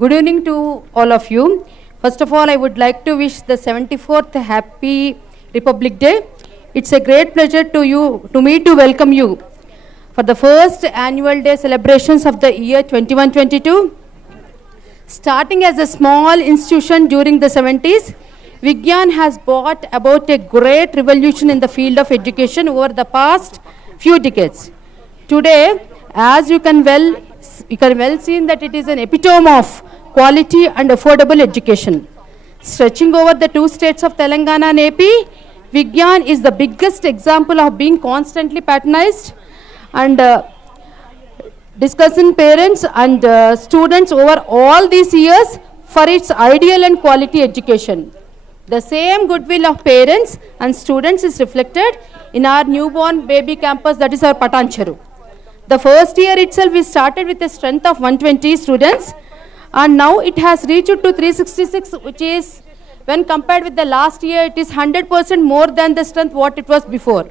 Good evening to all of you. First of all, I would like to wish the 74th Happy Republic Day. It's a great pleasure to me to welcome you for the first annual day celebrations of the year 21-22. Starting as a small institution during the 70s, Vigyan has brought about a great revolution in the field of education over the past few decades. Today, as you can well see that it is an epitome of quality and affordable education. Stretching over the two states of Telangana and AP, Vigyan is the biggest example of being constantly patronized and discussing parents and students over all these years for its ideal and quality education. The same goodwill of parents and students is reflected in our newborn baby campus, that is our Patancheru. The first year itself we started with a strength of 120 students, and now it has reached to 366, which is, when compared with the last year, it is 100% more than the strength what it was before.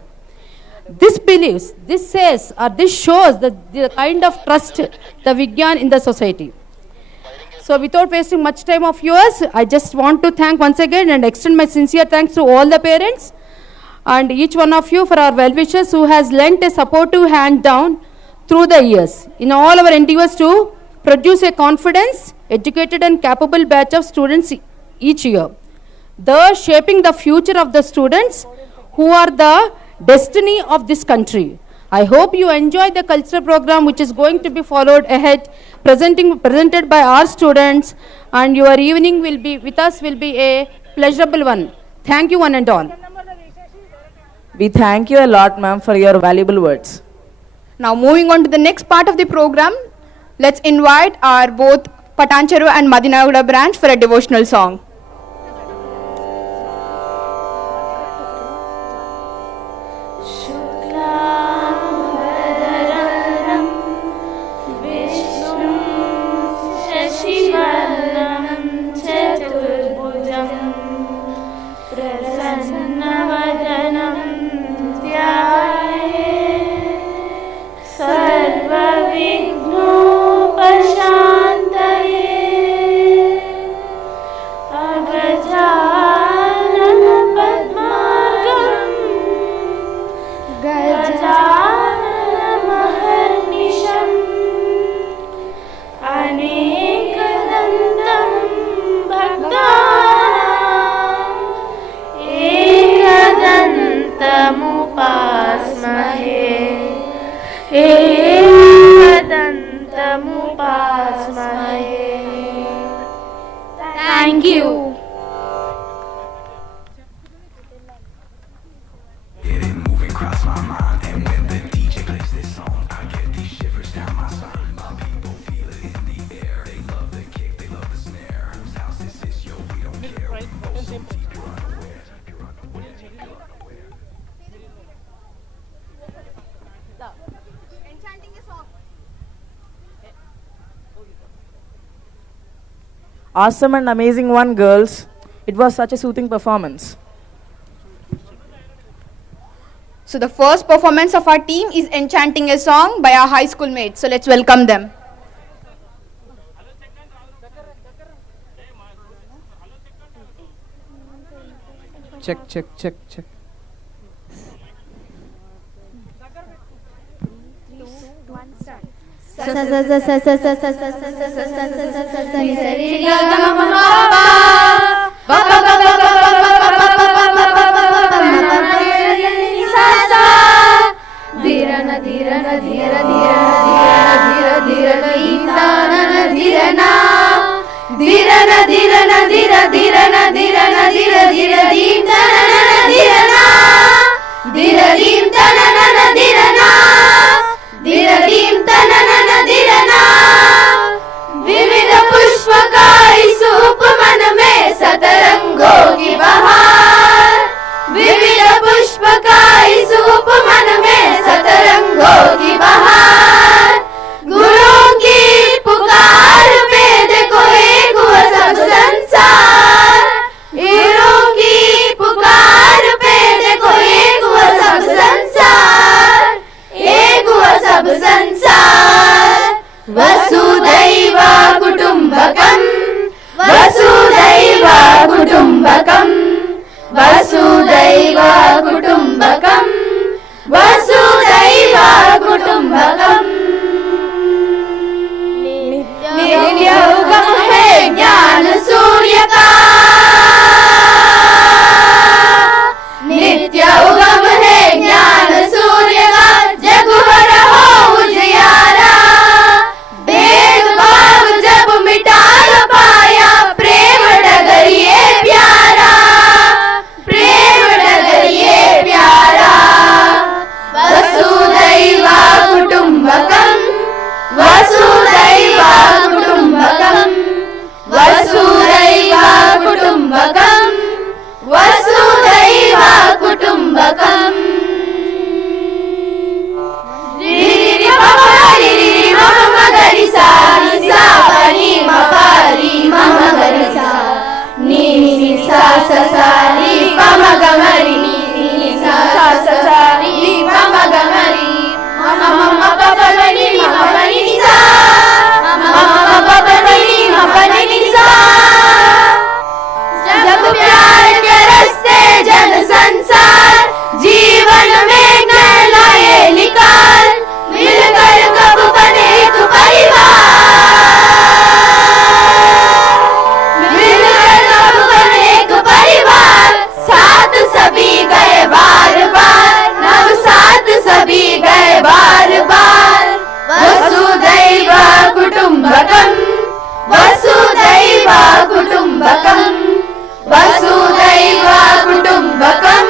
This believes, this says, or this shows the kind of trust the Vigyan in the society. So without wasting much time of yours, I just want to thank once again and extend my sincere thanks to all the parents and each one of you for our well-wishers who has lent a supportive hand down through the years in all our endeavors to produce a confident, educated and capable batch of students each year, thus shaping the future of the students who are the destiny of this country. I hope you enjoy the cultural program which is going to be followed ahead, presented by our students, and your evening will be with us will be a pleasurable one. Thank you one and all. We thank you a lot, ma'am, for your valuable words. Now moving on to the next part of the program, let's invite our both Patancheru and Madinaguda branch for a devotional song. Thank you. Awesome and amazing one, girls. It was such a soothing performance. So the first performance of our team is Enchanting a Song by our high school mates. So let's welcome them. Check. विविध पुष्पकाई सूप मन में सतरंगों की मन में ज्ञान लाए निकाल, मिलकर कब बने एक परिवार, मिलकर कब बने एक परिवार, साथ सभी गए बार बार, नव साथ सभी गए बार बार। वसुदैव कुटुंबकम, वसुदैव कुटुंबकम, वसुदैव कुटुंबकम,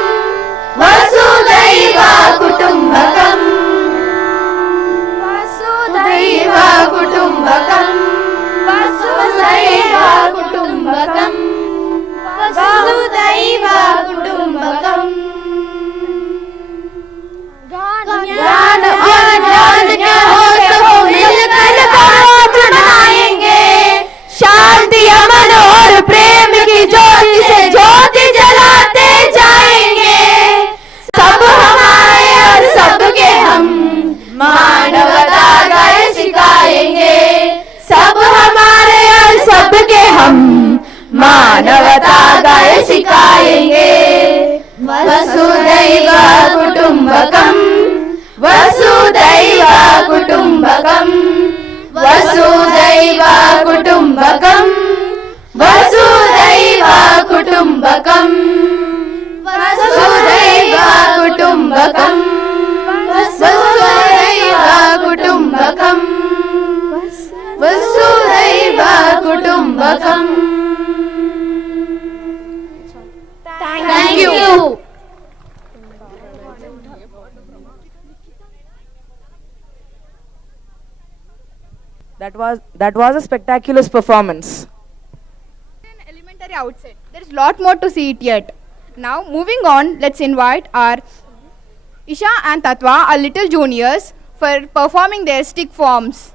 वसुदैव कुटुंबकम, वसुदैव कुटुंबकम, वसुदैव कुटुंबकम, वसुदैव कुटुंबकम। ज्ञान और ज्ञान के हो सबको मिलकर पथ बनाएंगे, शांति अमन और प्रेम की ज्योति से ज्योति जलाते जाएंगे। सब हमारे और सबके हम मानवता गाए सिखाएंगे, सब हमारे और सबके हम मानवता गाए सिखाएंगे। वसुदैव कुटुंबकम, वसुदैव कुटुंबकम, वसुदैव कुटुंबकम, वसुदैव कुटुंबकम, वसुदैव कुटुंबकम, वसुदैव कुटुंबकम, वसुदैव कुटुंबकम। Thank you. That was a spectacular performance. An elementary outset. There is lot more to see it yet. Now, moving on, let's invite our Isha and Tatwa, our little juniors, for performing their stick forms.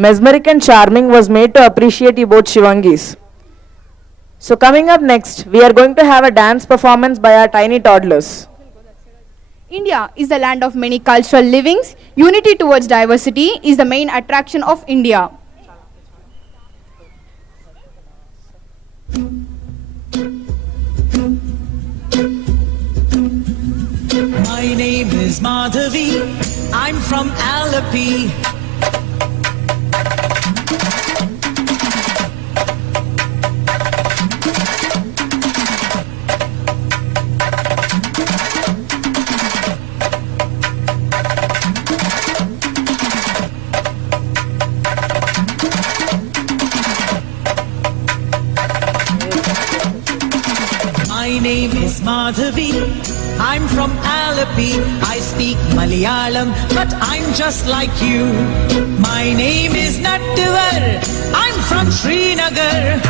Mesmeric and charming was made to appreciate you both Shivangis. So coming up next, we are going to have a dance performance by our tiny toddlers. India is the land of many cultural livings. Unity towards diversity is the main attraction of India. My name is Madhavi. I'm from Alapi. name is Madhavi. I'm from Alapi. I speak Malayalam, but I'm just like you. My name is Nattivar. I'm from Srinagar.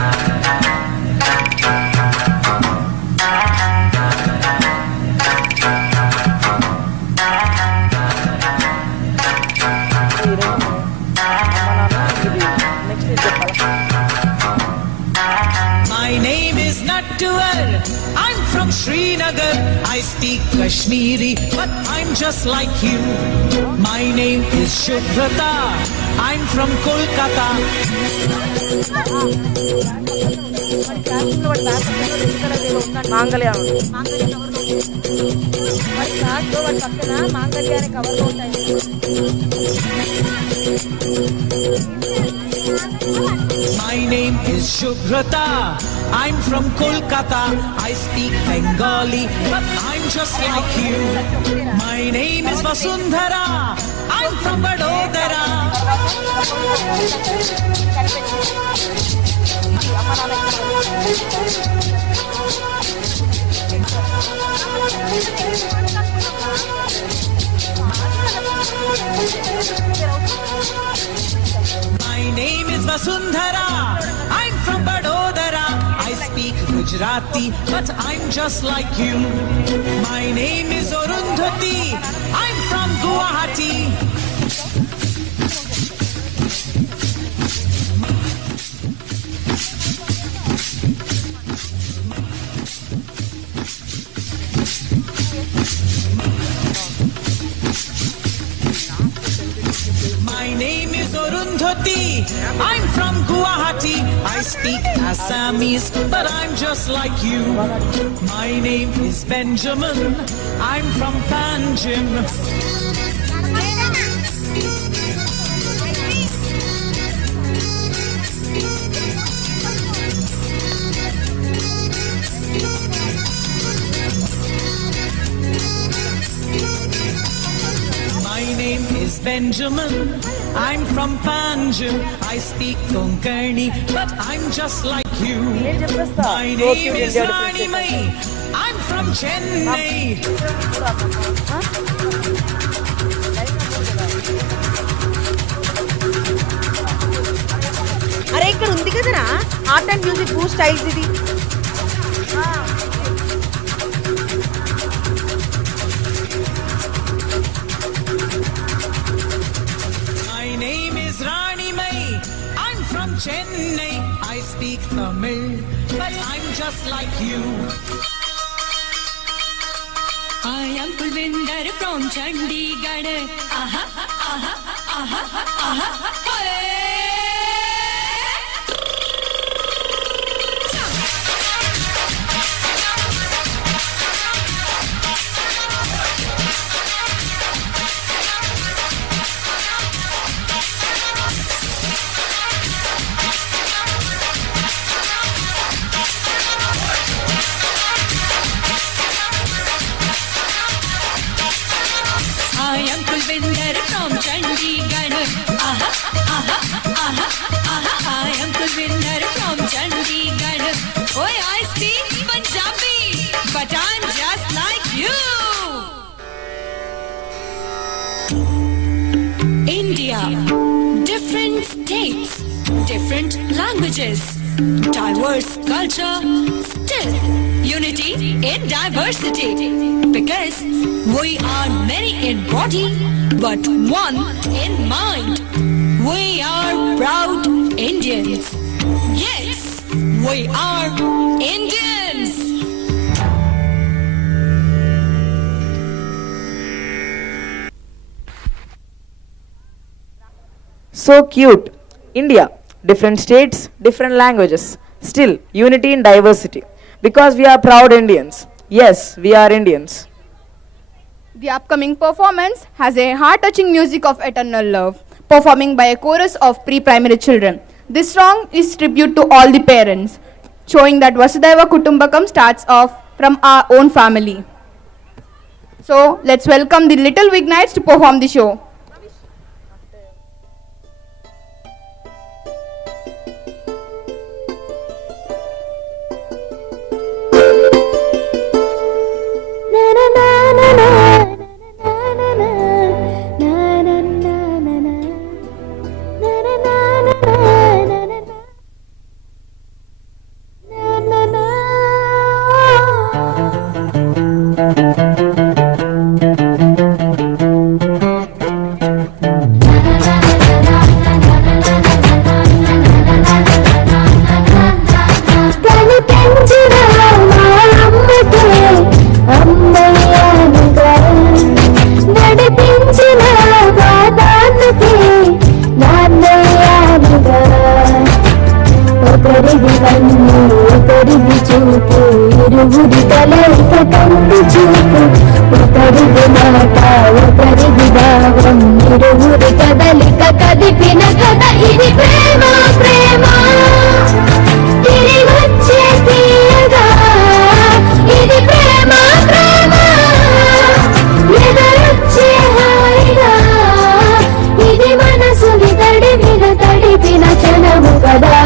My name is Nattuvar. I'm from Srinagar. I speak Kashmiri, but I'm just like you. My name is Shubhrata. I'm from Kolkata. My name is Shubhrata. I'm from Kolkata. I speak Bengali, but I'm just like you. My name is Vasundhara. I'm from Vadodara. My name is Vasundhara. I'm from Vadodara. I speak Gujarati, but I'm just like you. My name is Arundhati. I'm from Guwahati. My name is Arundhati. I'm from Guwahati. I speak Assamese, but I'm just like you. My name is Benjamin. I'm from Panjim. My name is Benjamin. I'm from Panjim. I speak Konkani, but I'm just like you. My name is Rani Mai. I'm from Chennai. అరే ఇక్కడ ఉంది కదనా art and music boost styles ఇది My name is Rani Mai. I'm from Chennai. I speak Tamil, but I'm just like you. I am Kulvinder from Chandigarh. Aha, aha, aha, aha, hey. I am Kulvinder from Chandigarh. Aha, aha, aha, aha. I am Kulvinder from Chandigarh. Oh, I speak Punjabi, but I'm just like you. India, different states, different languages, diverse culture, still unity in diversity. Because we are many in body, but one in mind. We are proud Indians. Yes, we are Indians. So cute. India, different states, different languages, still unity in diversity. Because we are proud Indians. Yes, we are Indians. The upcoming performance has a heart-touching music of eternal love, performing by a chorus of pre-primary children. This song is tribute to all the parents, showing that Vasudhaiva Kutumbakam starts off from our own family. So, let's welcome the Little Big Knights to perform the show. ఒకరిది కన్ను ఒకరిది చూపు ఇరువురి కలయిక కంటి చూపు ఒకరిది మాట ఒకరిది భావం ఇరువురి కదలిక కదిపిన కథ ఇది ప్రేమ ప్రేమ తిరిగొచ్చే తీయగా ఇది ప్రేమ ప్రేమ ఎదరొచ్చే హాయిగా ఇది మనసుని తడిపిన క్షణము కదా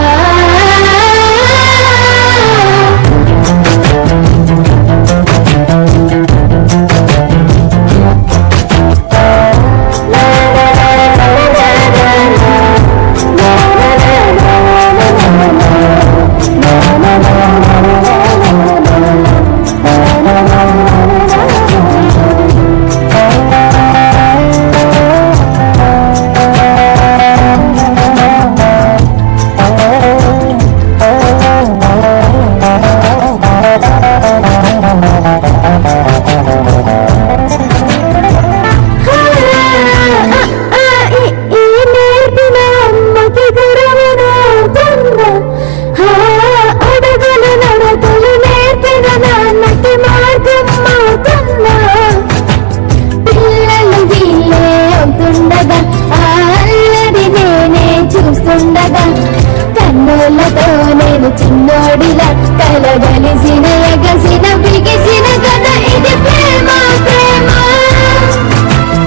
కన్నులతో నేను చిన్నోడిలా కలగలిసిన ఎగసిన బిగిసిన కథ ఇది ప్రేమ ప్రేమ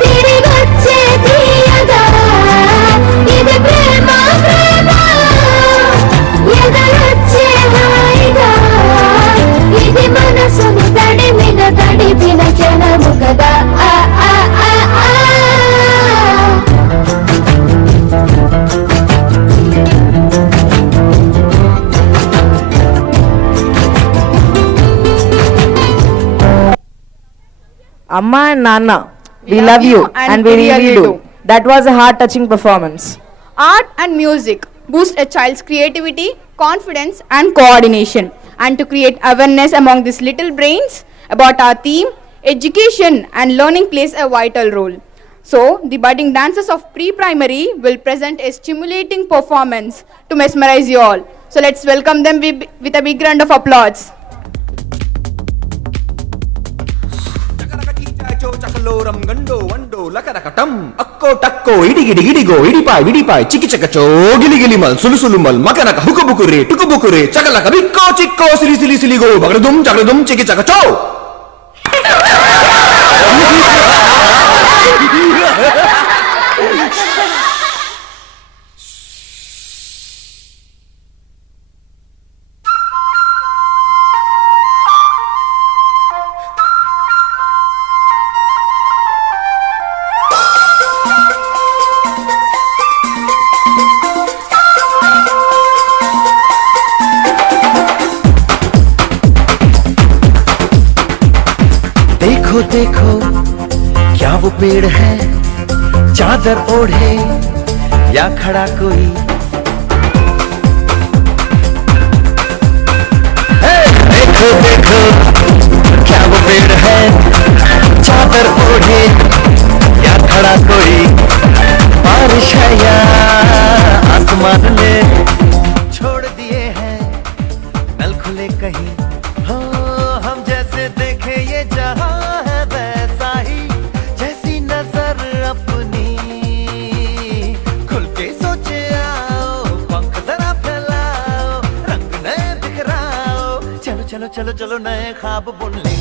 తిరిగొచ్చే తీయగా ఇది ప్రేమ ప్రేమ ఎదరొచ్చే హాయిగా ఇది మనసుని తడిపిన క్షణము కదా ఆ ఆ ఆ ఆ Amma and Nana, we love you and we really do. That was a heart-touching performance. Art and music boost a child's creativity, confidence and coordination, and to create awareness among these little brains about our theme, education and learning plays a vital role. So, the budding dancers of pre-primary will present a stimulating performance to mesmerize you all. So, let's welcome them with a big round of applause. చకలోరం గండో వండో లకరకటం అక్కో టక్కో ఇడిగిడిగిడిగో ఇడిపాయ్ విడిపాయ్ చికిచకచో గిలిగిలిమల్ సులుసులుమల్ మకనక హుకుబుకురే టుకుబుకురే చకలక బిక్కో చిక్కో సిలి సిలిగో బగడదుం జగడదుం చికిచకచో देखो क्या वो पेड़ है चादर ओढ़े या खड़ा कोई देखो देखो क्या वो पेड़ है चादर ओढ़े या खड़ा कोई बारिश है या आसमान ने छोड़ दिए हैं नल खुले कहीं हो हम जैसे देखे ये जहां चलो चलो नए ख्वाब बुन ले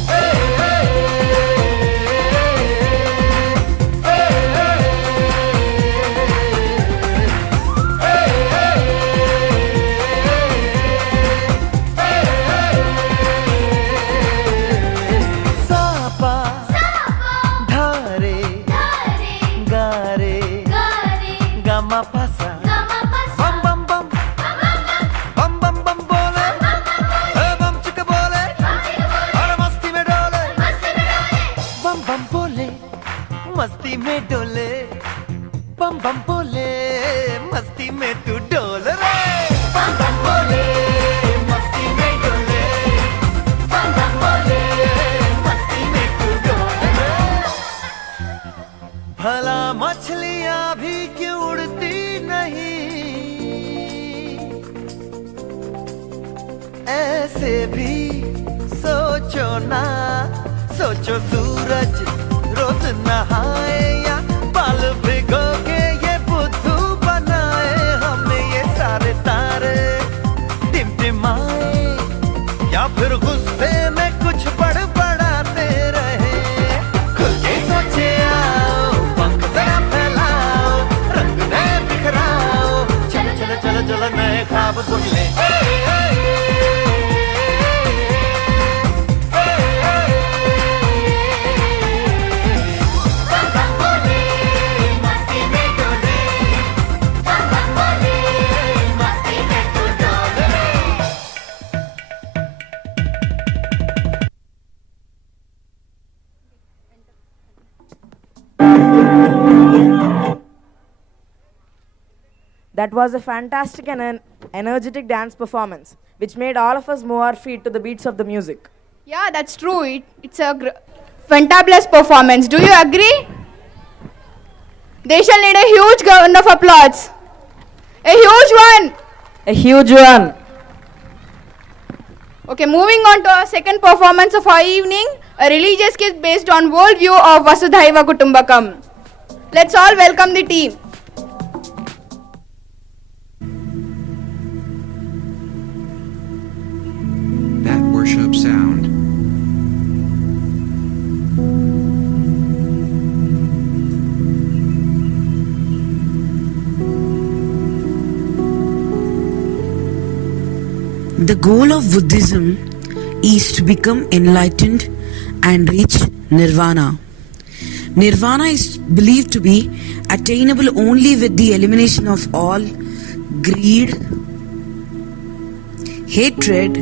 सापा धारे गारे गामा पासा मस्ती में डोले बम बम बोले मस्ती में तू डोल रे बम बम बोले मस्ती में डोले बम बम बोले मस्ती में तू डोल रे भला मछलियां भी क्यों उड़ती नहीं ऐसे भी सोचो ना, सोचो सूरज रोज नहाए या बाल भिगो के ये बुद्धू बनाए, हमें ये सारे तारे टिमटिमाए या फिर गुस्से में कुछ बड़बड़ाते रहे। खुल के सोचे आओ, पंख जरा फैलाओ, रंग नए बिखराओ, चलो चलो चलो चलो नए ख्वाब बुन ले। That was a fantastic and an energetic dance performance, which made all of us move our feet to the beats of the music. Yeah, that's true. It's a fantabulous performance. Do you agree? They shall need a huge round of applause. A huge one. A huge one. Okay, moving on to our second performance of our evening, a religious skit based on worldview of Vasudhaiva Kutumbakam. Let's all welcome the team. That worship sound. The goal of Buddhism is to become enlightened and reach nirvana. Nirvana is believed to be attainable only with the elimination of all greed, hatred,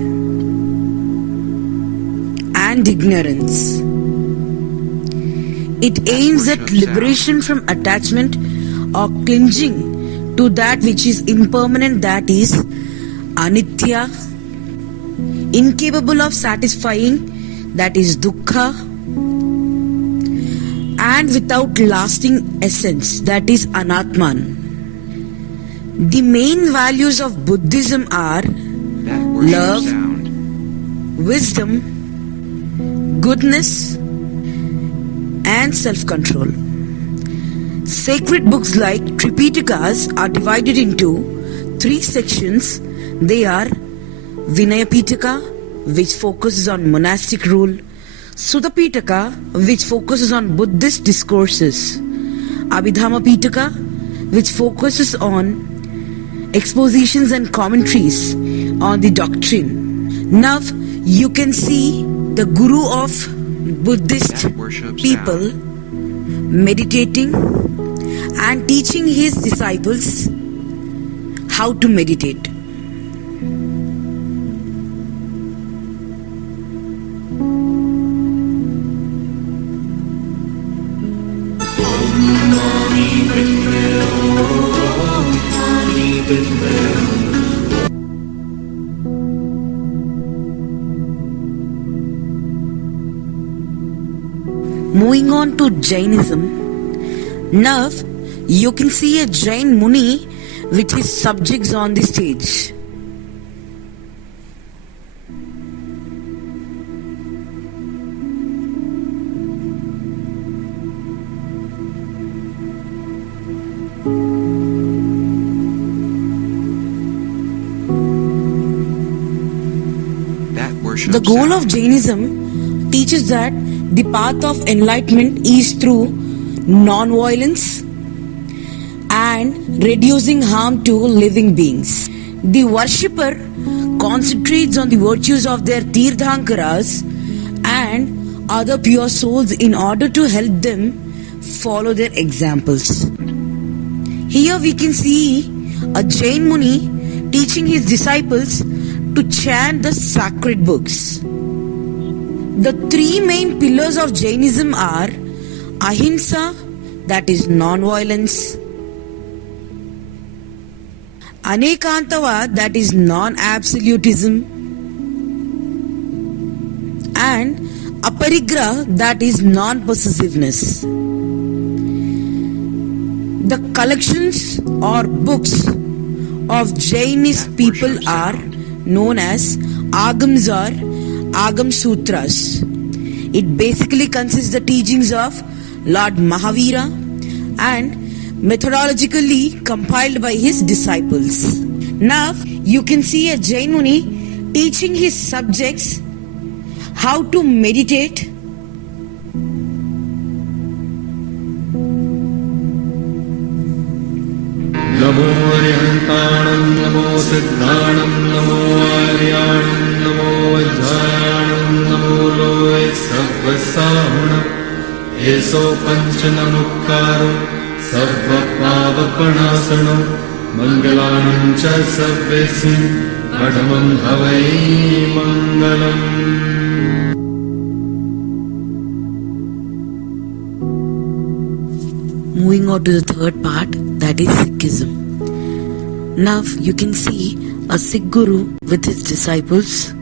and ignorance. It aims at liberation from attachment or clinging to that which is impermanent, that is anitya, incapable of satisfying, that is dukkha, and without lasting essence, that is anatman. The main values of Buddhism are That worship love, sound. wisdom, goodness, and self-control. Sacred books like Tripitakas are divided into 3 sections. They are Vinaya Pitaka, which focuses on monastic rule, Sutta Pitaka, which focuses on Buddhist discourses, Abhidhamma Pitaka, which focuses on expositions and commentaries on the doctrine. Now you can see the guru of Buddhist That worship people sound. meditating and teaching his disciples how to meditate. Moving on to Jainism. Now you can see a Jain Muni with his subjects on the stage. That worship The goal sound. of Jainism teaches that the path of enlightenment is through non-violence and reducing harm to living beings. The worshipper concentrates on the virtues of their Tirthankaras and other pure souls in order to help them follow their examples. Here we can see a Jain Muni teaching his disciples to chant the sacred books. The 3 main pillars of Jainism are Ahimsa, that is non-violence, Anekantava, that is non-absolutism, and Aparigraha, that is non-possessiveness. The collections or books of Jainist people are known as Agams or Agam Sutras. It basically consists the teachings of Lord Mahavira and methodologically compiled by his disciples. Now you can see a Jain Muni teaching his subjects how to meditate, नमो अरिहन्ताणं नमो सिद्धाणं नमो आर्याणं नमो वज्रायाणं नमो लोये सर्वसाहुणं एसो पञ्चनमुक्कारो सर्वपावपणासनो मङ्गलानं च सर्वेसिं पठमं हवै मङ्गलम्. Moving on to the third part, that is Sikhism. Now you can see a Sikh Guru with his disciples.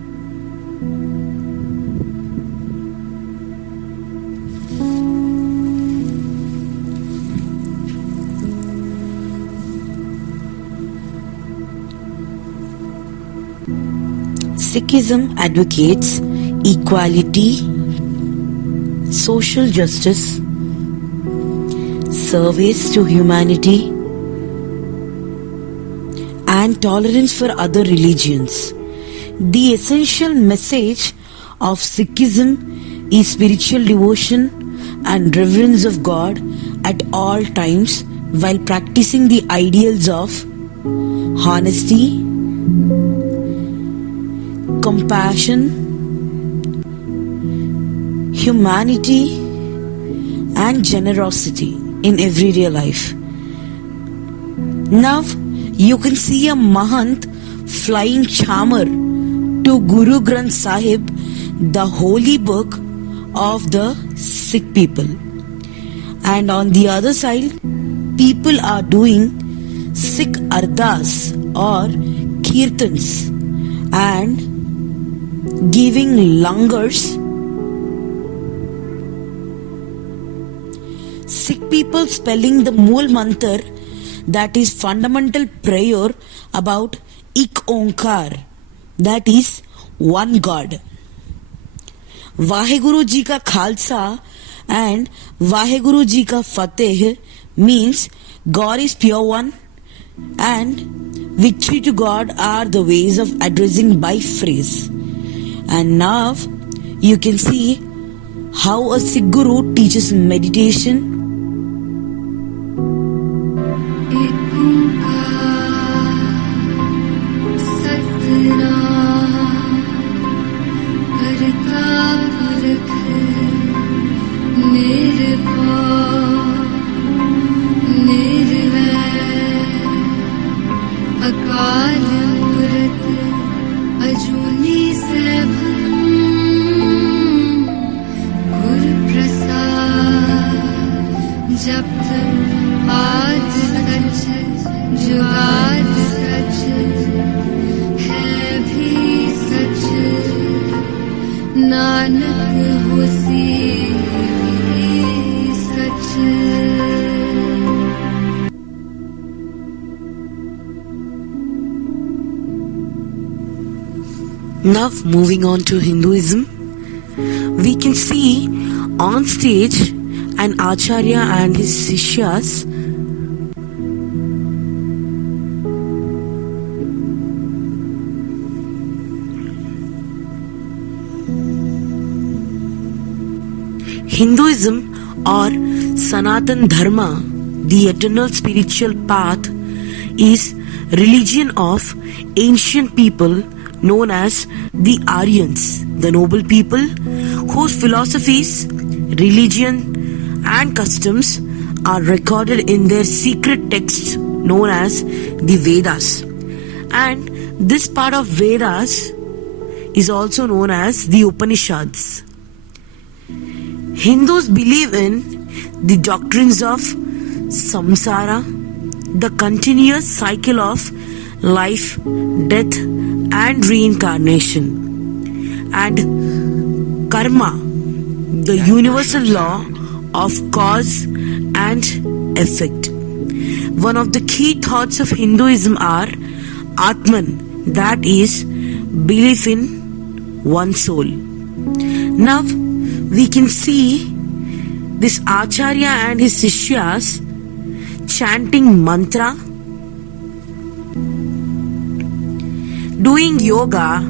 Sikhism advocates equality, social justice, service to humanity, and tolerance for other religions. The essential message of Sikhism is spiritual devotion and reverence of God at all times while practicing the ideals of honesty, compassion, humanity, and generosity in everyday life. Now you can see a Mahant flying chamar to Guru Granth Sahib, the holy book of the Sikh people. And on the other side, people are doing Sikh Ardas or Kirtans and giving langars. Sikh people spelling the Mool Mantar, that is fundamental prayer about Ik Onkar, that is one God. Vaheguru Ji ka Khalsa and Vaheguru Ji ka Fateh means God is pure one and victory to God are the ways of addressing by phrase. And now you can see how a Sikh Guru teaches meditation. Now moving on to Hinduism, we can see on stage an Acharya and his Sishyas Hinduism or Sanatan Dharma, the eternal spiritual path, is religion of ancient people known as the Aryans, the noble people whose philosophies, religion and customs are recorded in their secret texts known as the Vedas. And this part of Vedas is also known as the Upanishads. Hindus believe in the doctrines of samsara, the continuous cycle of life, death and reincarnation, and karma, the universal law of cause and effect. One of the key thoughts of Hinduism are Atman, that is belief in one soul. Now we can see this Acharya and his Sishyas chanting mantra, doing yoga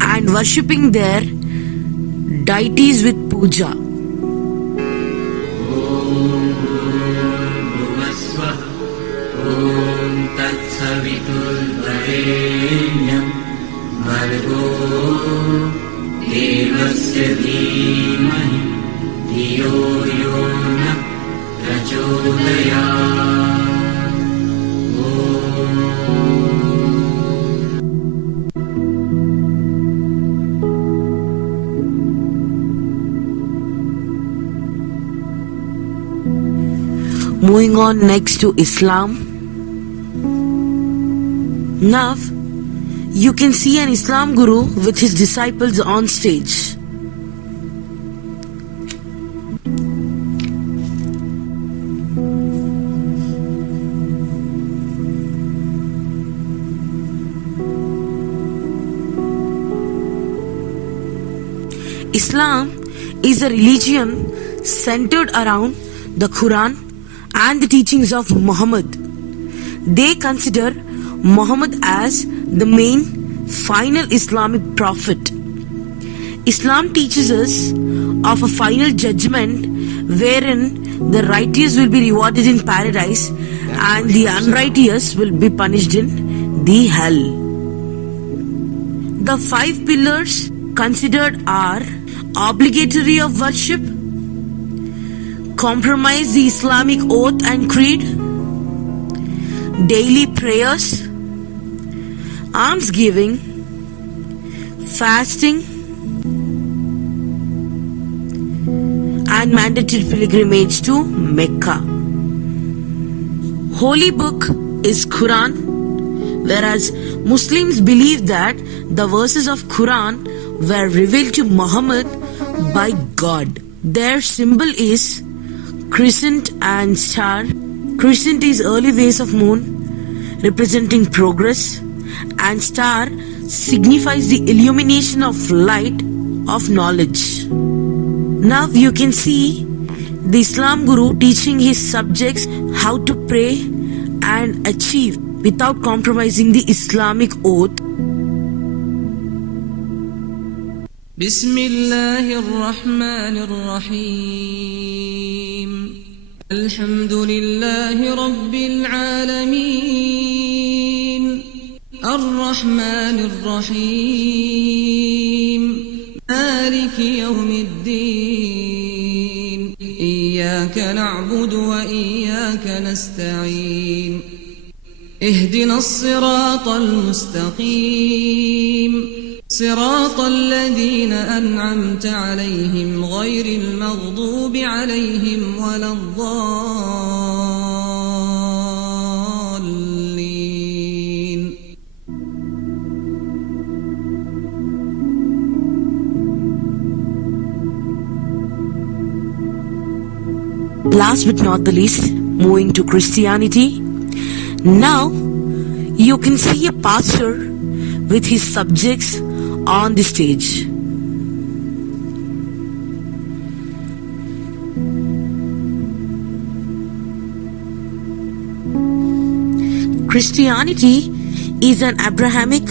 and worshipping their deities with puja. Moving on next to Islam. Now, you can see an Islam guru with his disciples on stage. Islam is a religion centered around the Quran and the teachings of Muhammad. They consider Muhammad as the main final Islamic prophet. Islam teaches us of a final judgment wherein the righteous will be rewarded in paradise and the unrighteous will be punished in the hell. The 5 pillars considered are obligatory of worship, compromise the Islamic oath and creed, daily prayers, almsgiving, fasting, and mandatory pilgrimage to Mecca. Holy book is Quran, whereas Muslims believe that the verses of Quran were revealed to Muhammad by God. Their symbol is crescent and star. Crescent is early phase of moon, representing progress, and star signifies the illumination of light of knowledge. Now you can see the Islam Guru teaching his subjects how to pray and achieve without compromising the Islamic oath. Bismillahir Rahmanir Rahim. Alhamdulillahi Rabbil Alameen. Ar-Rahmanir Rahim. مالك يوم الدين إياك نعبد وإياك نستعين اهدنا الصراط المستقيم صراط الذين أنعمت عليهم غير المغضوب عليهم ولا الضالين. Last but not the least, moving to Christianity. Now, you can see a pastor with his subjects on the stage. Christianity is an Abrahamic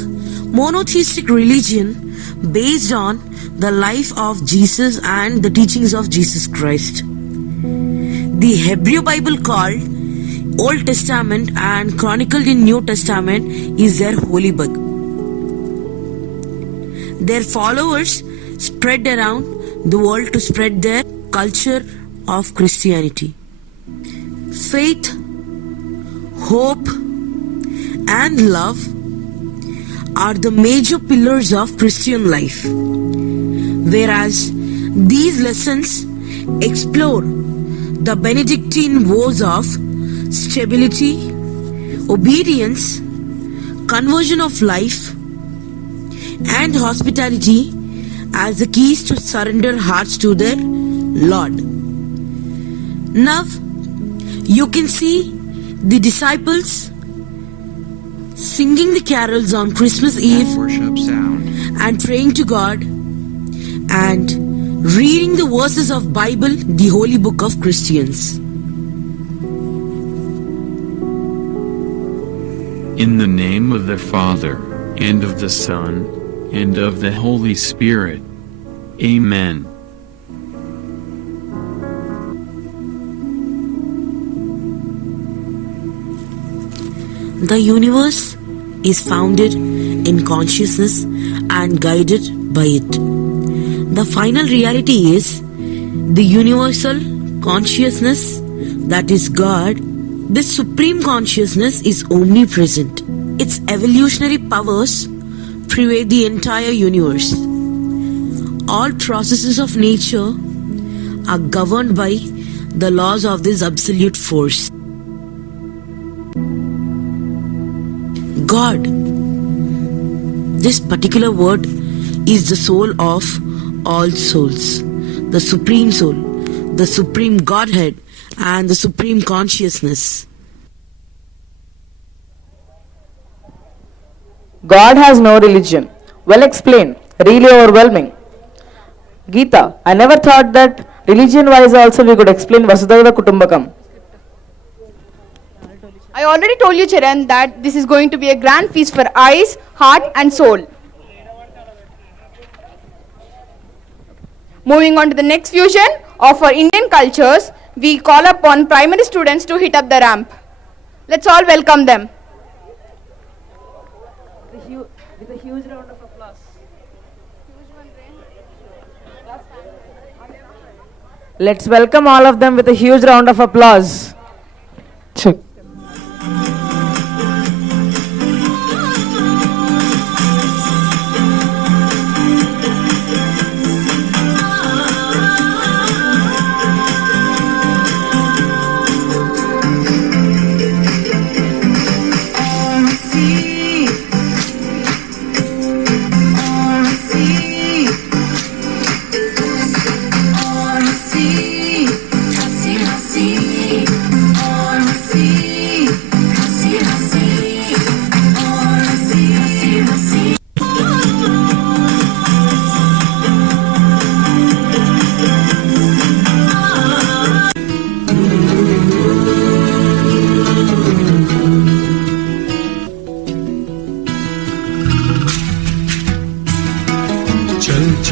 monotheistic religion based on the life of Jesus and the teachings of Jesus Christ. The Hebrew Bible called Old Testament and chronicled in New Testament is their holy book. Their followers spread around the world to spread their culture of Christianity. Faith, hope, and love are the major pillars of Christian life. Whereas these lessons explore the Benedictine vows of stability, obedience, conversion of life, and hospitality as the keys to surrender hearts to their Lord. Now, you can see the disciples singing the carols on Christmas Eve Worship sound. and praying to God and reading the verses of Bible, the holy book of Christians. In the name of the Father, and of the Son, and of the Holy Spirit. Amen. The universe is founded in consciousness and guided by it. The final reality is the universal consciousness, that is God. This supreme consciousness is omnipresent. Its evolutionary powers pervade the entire universe. All processes of nature are governed by the laws of this absolute force. God. This particular word is the soul of all souls, the supreme soul, the supreme Godhead, and the supreme consciousness. God has no religion. Well explained. Really overwhelming. Geeta, I never thought that religion-wise also we could explain Vasudhaiva Kutumbakam. I already told you, Charan, that this is going to be a grand feast for eyes, heart and soul. Moving on to the next fusion of our Indian cultures, we call upon primary students to hit up the ramp. Let's all welcome them. With a huge round of applause. Let's welcome all of them with a huge round of applause. Check.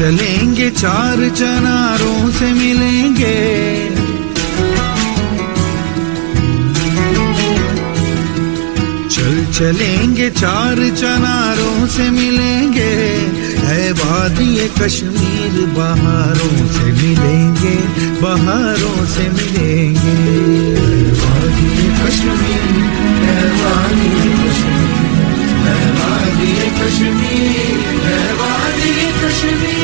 चलेंगे चार चनारों से मिलेंगे, चलेंगे चार चनारों से मिलेंगे, है वादी कश्मीर बहारों से मिलेंगे, बहारों से मिलेंगे, है वादी कश्मीर, है वादी कश्मीर, है वादी कश्मीर, है वादी Kashmir.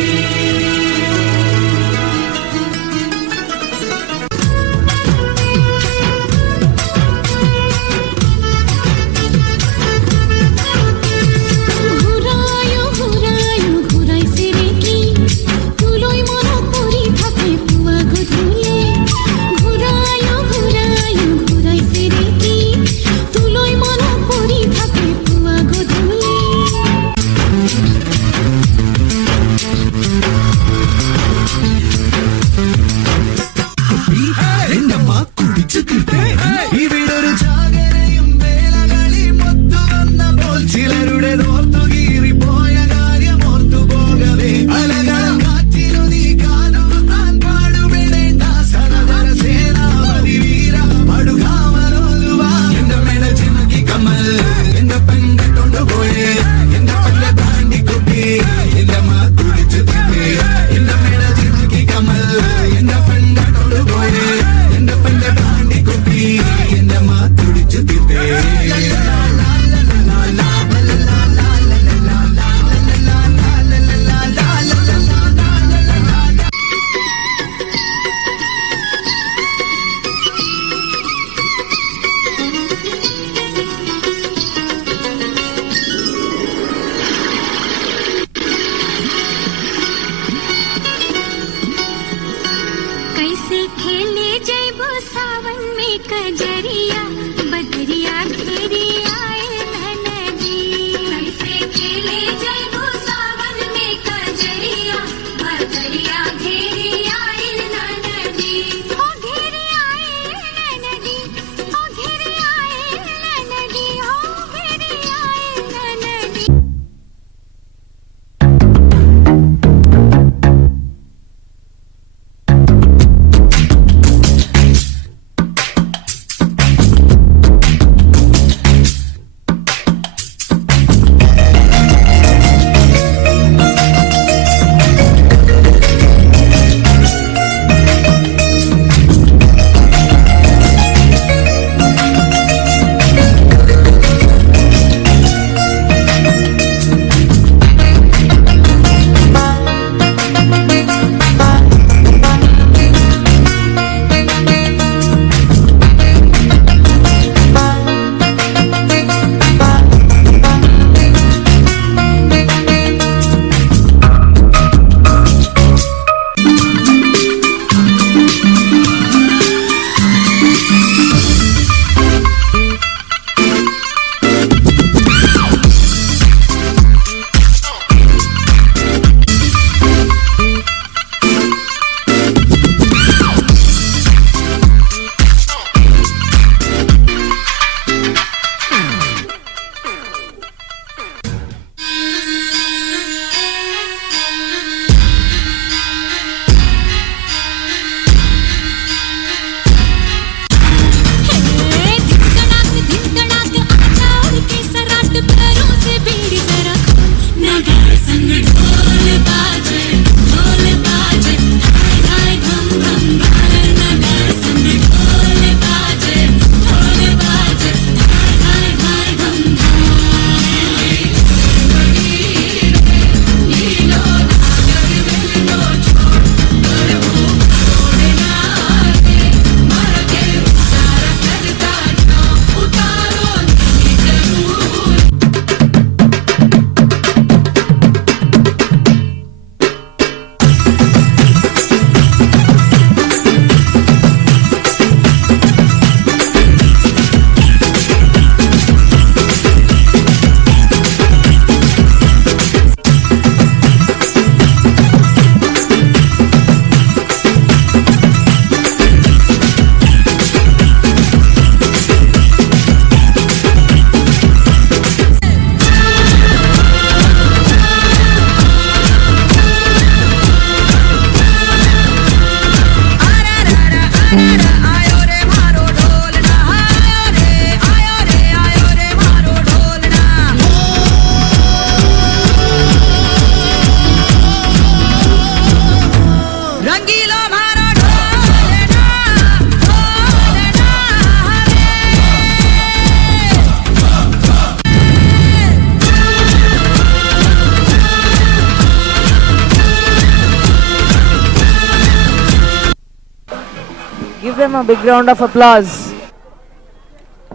them a big round of applause.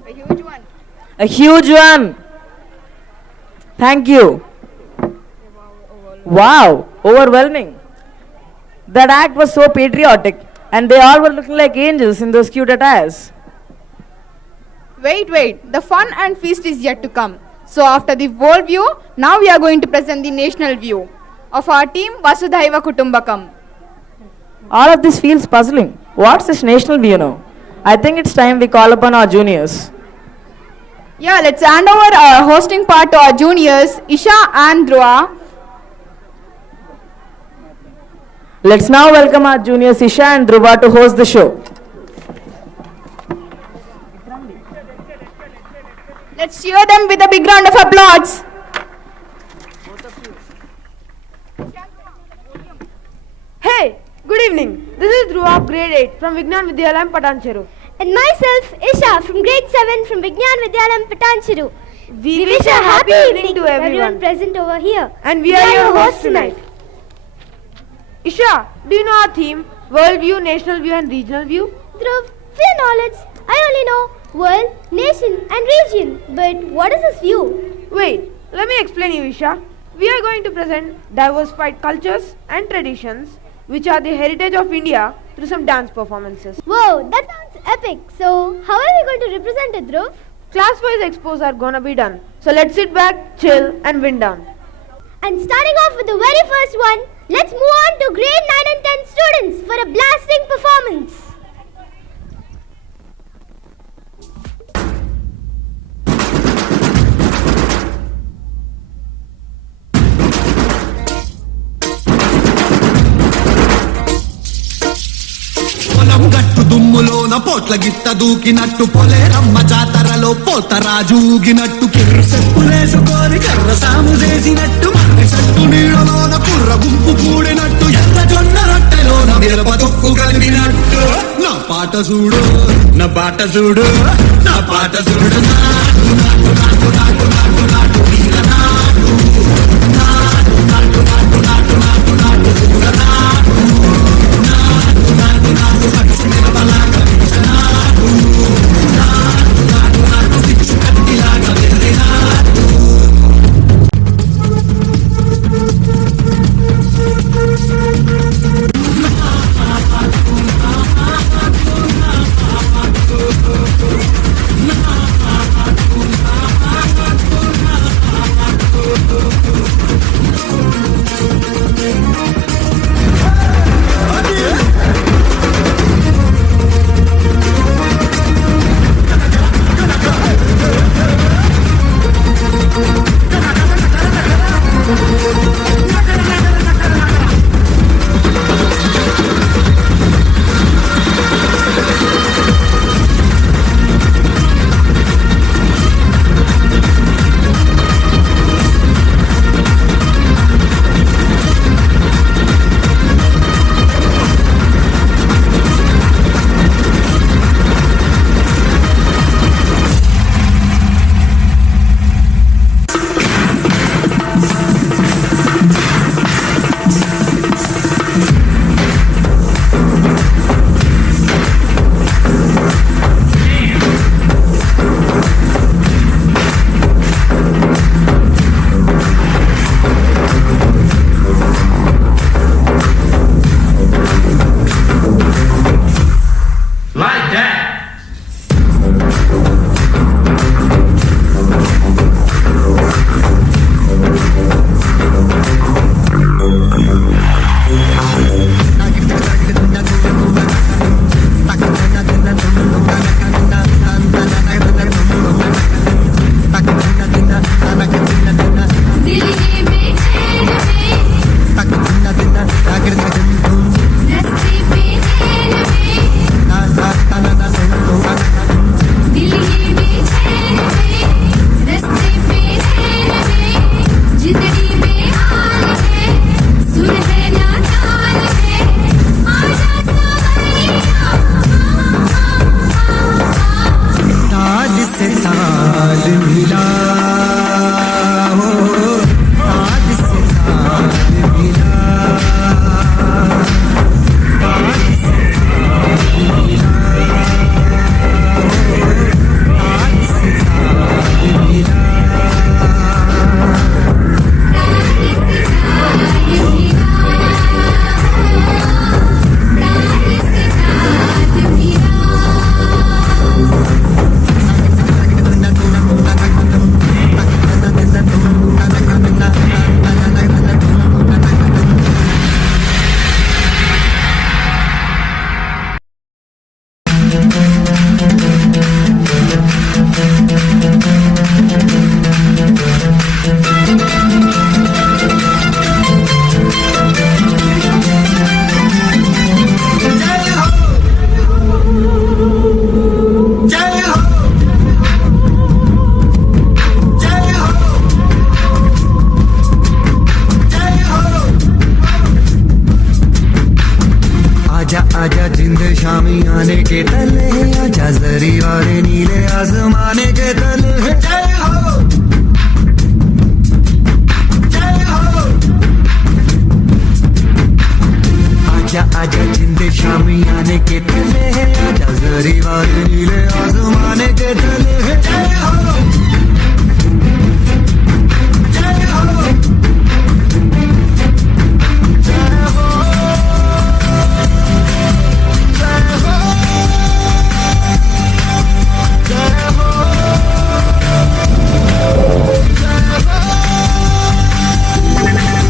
A huge one. A huge one. Thank you. Wow, overwhelming. That act was so patriotic, and they all were looking like angels in those cute attires. Wait, the fun and feast is yet to come. So after the world view, now we are going to present the national view of our team Vasudhaiva Kutumbakam. All of this feels puzzling. What's this national view now? I think it's time we call upon our juniors. Yeah, let's hand over our hosting part to our juniors, Isha and Dhruva. Let's now welcome our juniors Isha and Dhruva to host the show. Let's cheer them with a big round of applause. Hey, good evening. This is Dhruva of grade 8 from Vignan Vidyalayam Patancheru. And myself, Isha, from grade 7 from Vignan Vidyalayam Patancheru. We wish a happy evening to everyone present over here. And we are your hosts tonight. Isha, do you know our theme? World view, national view and regional view? Dhruv, for your knowledge, I only know world, nation and region. But what is this view? Wait, let me explain you, Isha. We are going to present diversified cultures and traditions which are the heritage of India through some dance performances. Whoa, that sounds epic. So, how are we going to represent it, Dhruv? Class-wise expos are gonna be done. So let's sit back, chill and wind down. And starting off with the very first one, let's move on to grade 9 and 10 students for a blasting performance. పొలం గట్టు దుమ్ములోన పోట్ల గిట్ట దూకినట్టు పొలేరమ్మ జాతరలో పోతరాజు ఊగినట్టు కిర్రు చెప్పులేసుకొని కర్ర సాము చేసినట్టు మర్రి చెట్టు నీడలోన కుర్ర గుంపు కూడినట్టు ఎర్ర జొన్న రొట్టెలోన మిరప తొక్కు కలిగినట్టు నా పాట చూడు నా బాట చూడు నా పాట చూడు నాటు నాటు నాటు నాటు నాటు నాటు వీర నాటు నాటు నాటు నాటు నాటు నాటు నాటు చూడ నాటు నాటు నాటు నాటు పక్షి నిలబలాగా వీర నాటు నాటు నాటు నాటు పిచ్చు కత్తిలాగా వెర్రి నాటు शामियाने के तले आजा जरी वाले नीले आसमाने के तले जय हो जय हो आजा आजा जिंदे शामियाने के तले आजा जरी वाले नीले आसमाने के तले जय हो जय हो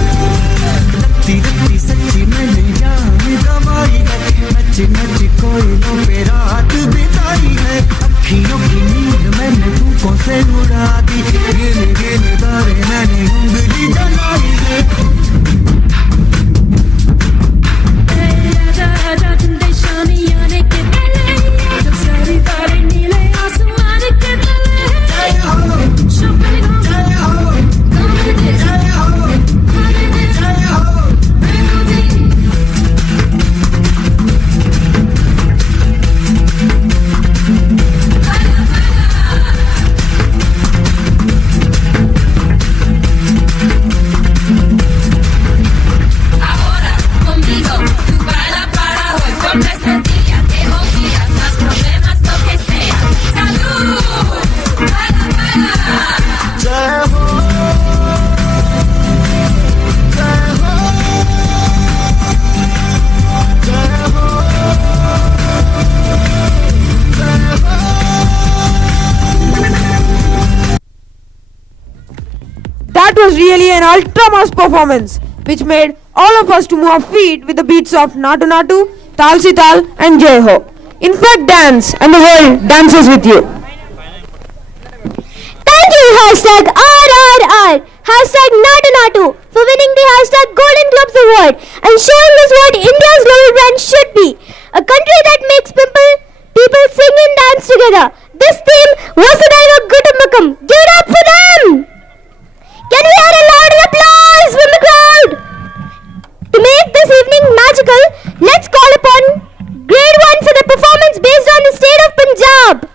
रत्ती सच्ची मैंने जान गवाई है नच नच कोयलों पे रात बिताई है अखियों की नींद मैंने फूकों से उड़ा दी गिन गिन तारे मैंने उंगली जलाई है That was really an ultra-mass performance, which made all of us to move our feet with the beats of Natu Natu, Tal Si Tal and Jai Ho. In fact, dance and the world dances with you. Thank you, hashtag RRR, hashtag Natu Natu, for winning the hashtag Golden Globes Award and showing us what India's global brand should be. A country that makes people sing and dance together. This team, Vasudhaiva Kutumbakam. Give it up for them! Can we hear a loud applause from the crowd? To make this evening magical, let's call upon grade 1 for the performance based on the state of Punjab.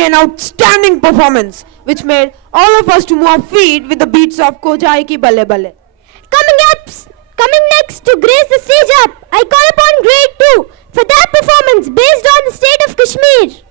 really an outstanding performance which made all of us to move our feet with the beats of Kojai Ki Balle Balle. Coming next to grace the stage up, I call upon grade 2 for their performance based on the state of Kashmir.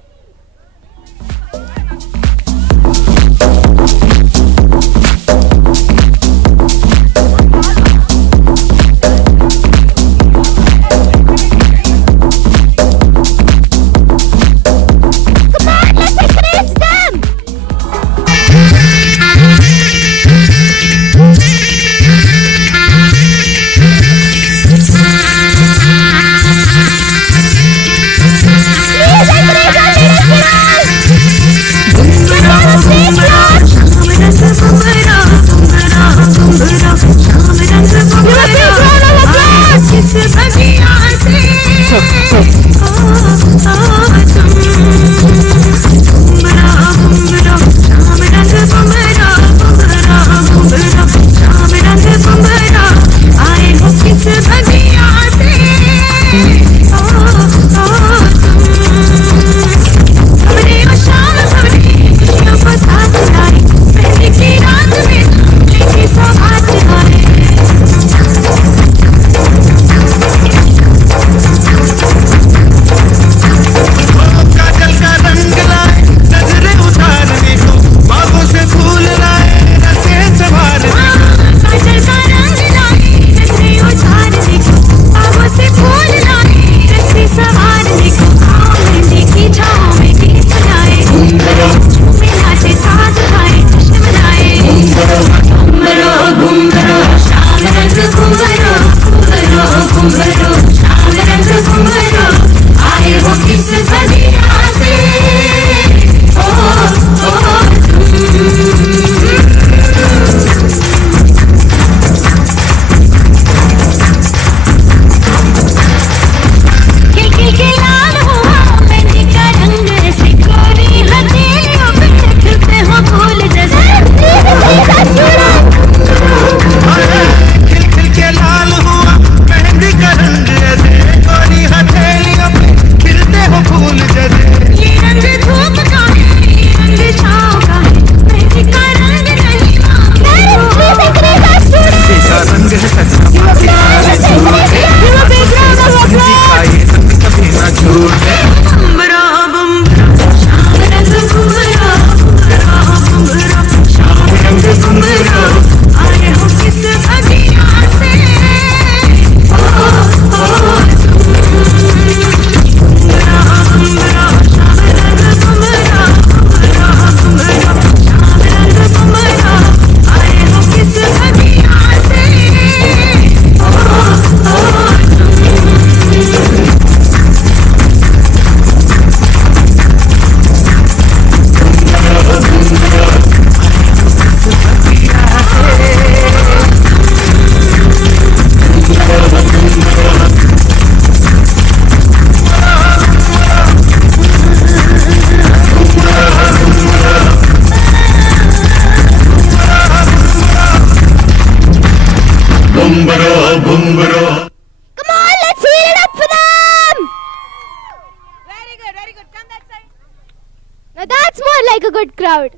crowd.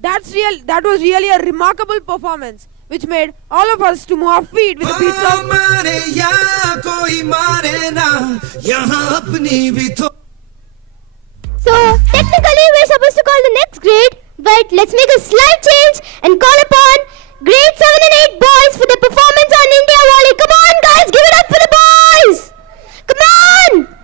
That was really a remarkable performance which made all of us to move our feet with the beats of. So technically we're supposed to call the next grade, but let's make a slight change and call upon grade 7 and 8 boys for the performance on India Volley. Come on guys, give it up for the boys! Come on!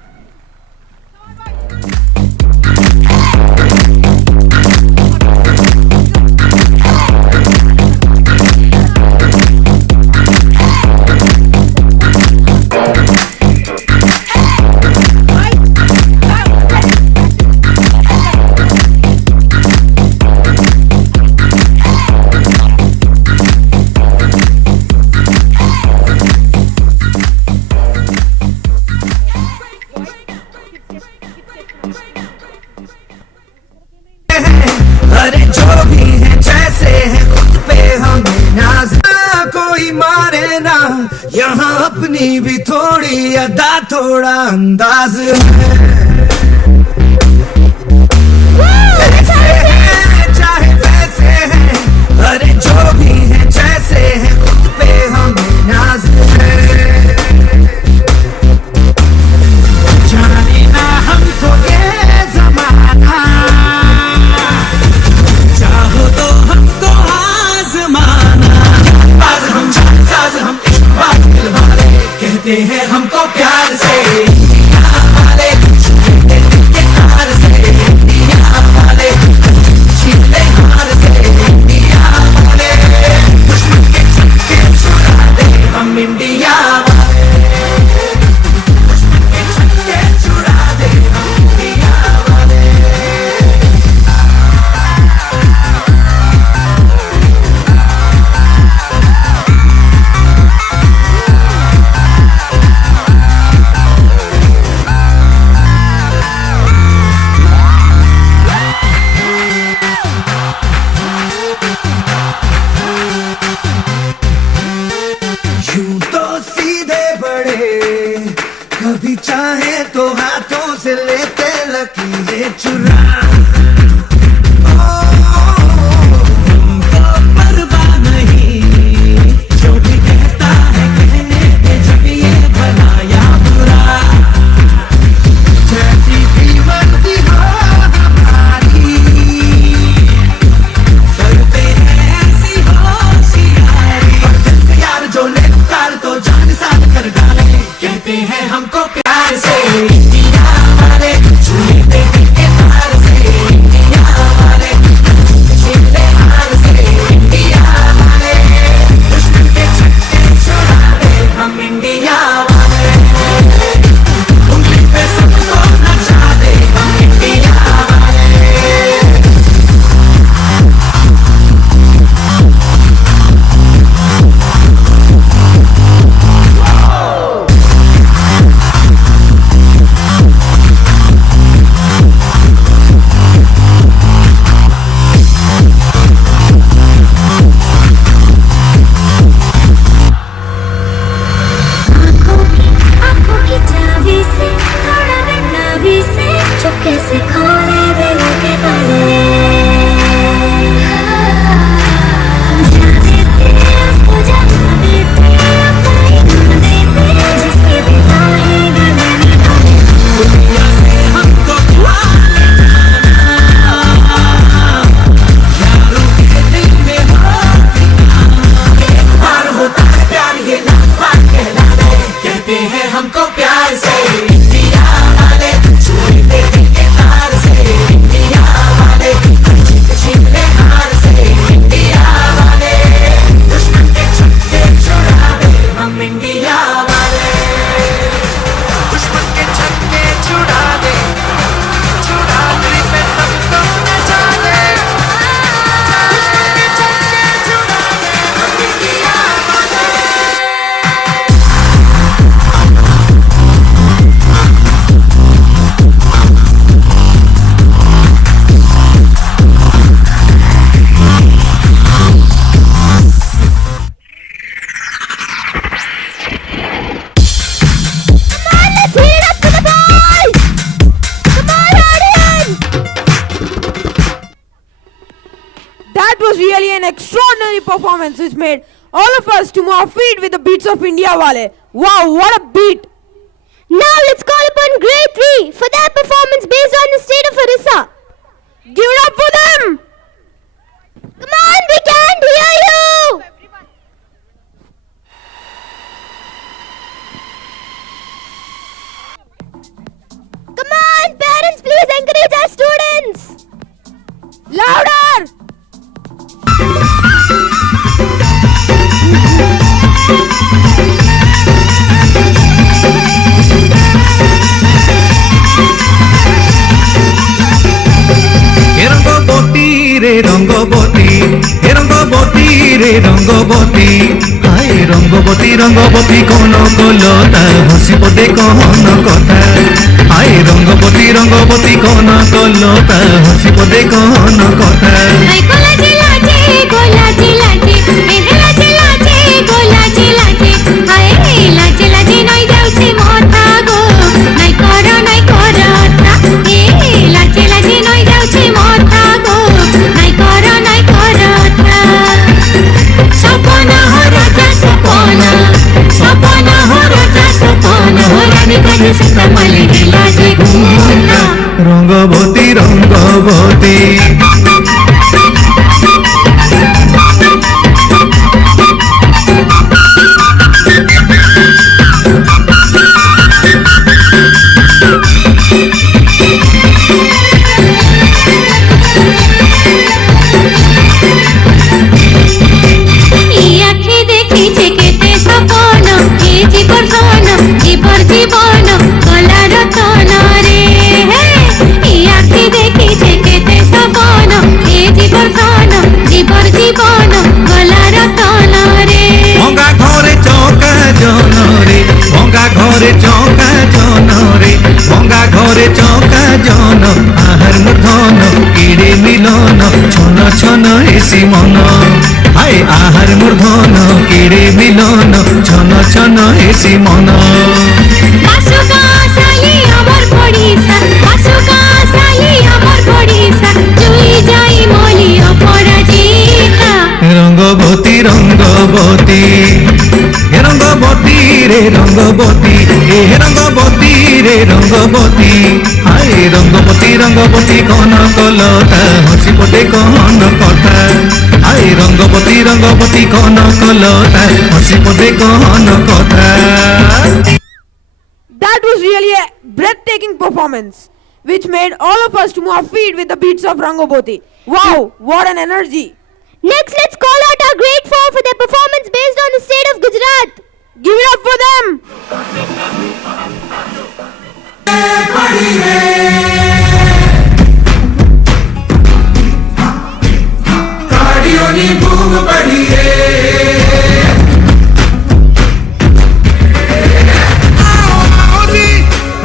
अरे जो भी है जैसे है खुद पे हमें नाज कोई मारे ना यहाँ अपनी भी थोड़ी अदा थोड़ा अंदाज है कैसे हैं, अरे जो भी हैं जैसे हैं, खुद पे हमें नाज है। जाने ना हमको ये जमाना, चाहो तो हमको आजमाना। बाज हम साज हम इश्क बाज दिल वाले, कहते हैं हमको प्यार से इंडिया वाले, छूते दिल के तार से इंडिया वाले, छीनते हार से इंडिया वाले, दुश्मन के छक्के छुड़ा दे हम इंडिया वाले, दुश्मन के छक्के छुड़ा दे हम इंडिया वाले। यूं तो सीधे बड़े, कभी चाहे तो हाथों से लेते लकीरें चुरा। हमको परवाह नहीं, जो भी कहता है कहने दे, जब ये भला या बुरा, जैसी भी मर्जी हो हमारी, करते हैं ऐसी होशियारी। और दिल से यार जो ले पुकार तो जान साथ कर डाले, कहते हैं हमको प्यार से इंडिया वाले, छूते दिल के तार से इंडिया वाले, छीनते हार से इंडिया वाले, दुश्मन के छक्के छुड़ा दे हम इंडिया वाले, उंगली पे सबको नचा दे हम इंडिया वाले। आँखों की चाबी से थोड़ा बेताबी से चुपके से खोले दिलों के ताले, जा देते उसको जगा देते, अपने खा देते जिसके बिना ही गले निकाले। दुनिया से हमको खा ले जाना, यारों के दिल में हो ठिकाना। एक बार होता है प्यार ये लाख बार कहलाना, कहते हैं हमको प्यार से इंडिया वाले, छूते दिल के तार से इंडिया वाले, छीनते हार से इंडिया वाले, दुश्मन के छक्के छुड़ा दे हम इंडिया वाले, दुश्मन के छक्के छुड़ा दे दिल पे सबको नचा दे, दुश्मन के छक्के छुड़ा दे हम इंडिया वाले। Let's heat it up for the boys! Come on, audience! That was really an extraordinary performance which made all of us to move our feet with the beats of India Wale. Wow, what a beat! Now let's call upon grade 3 for their performance based on the state of Orissa. Give it up for them! Come on, we can't hear you! Come on, parents, please encourage our students! Louder! रंगबती रे रंगबती, हे रंगबती रे रंगबती, हाय रंगबती रंगबती कौन कलता, हसी पदे कहन कथा, हाय रंगबती रंगबती कौन कलता, हसी पदे कहन कथा। लाचे लाचे नई जाउछे मथा गो, नाई कर रे मिलन छन छन हेसी मन बासुका साली अमर पड़ीसा बासुका साली अमर पड़ीसा जुई जाई मोली अपराजिता रंगवती रंगवती हे रंगवती रे रंगवती हे रंगवती रे रंगवती हाय रंगवती रंगवती कौन कलता हसी पटे कौन कथा हाय रंगवती रंगवती कौन कलता हसी पटे कौन कथा That was really a breathtaking performance, which made all of us to move our feet with the beats of Rangoboti. Wow, what an energy! Next, let's call out our grade 4 for their performance based on the state of Gujarat. Give it up for them!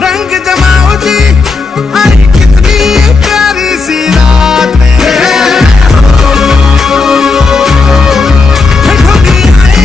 रंग जमाओ जी अरे कितनी प्यारी सी रात है ढोली आए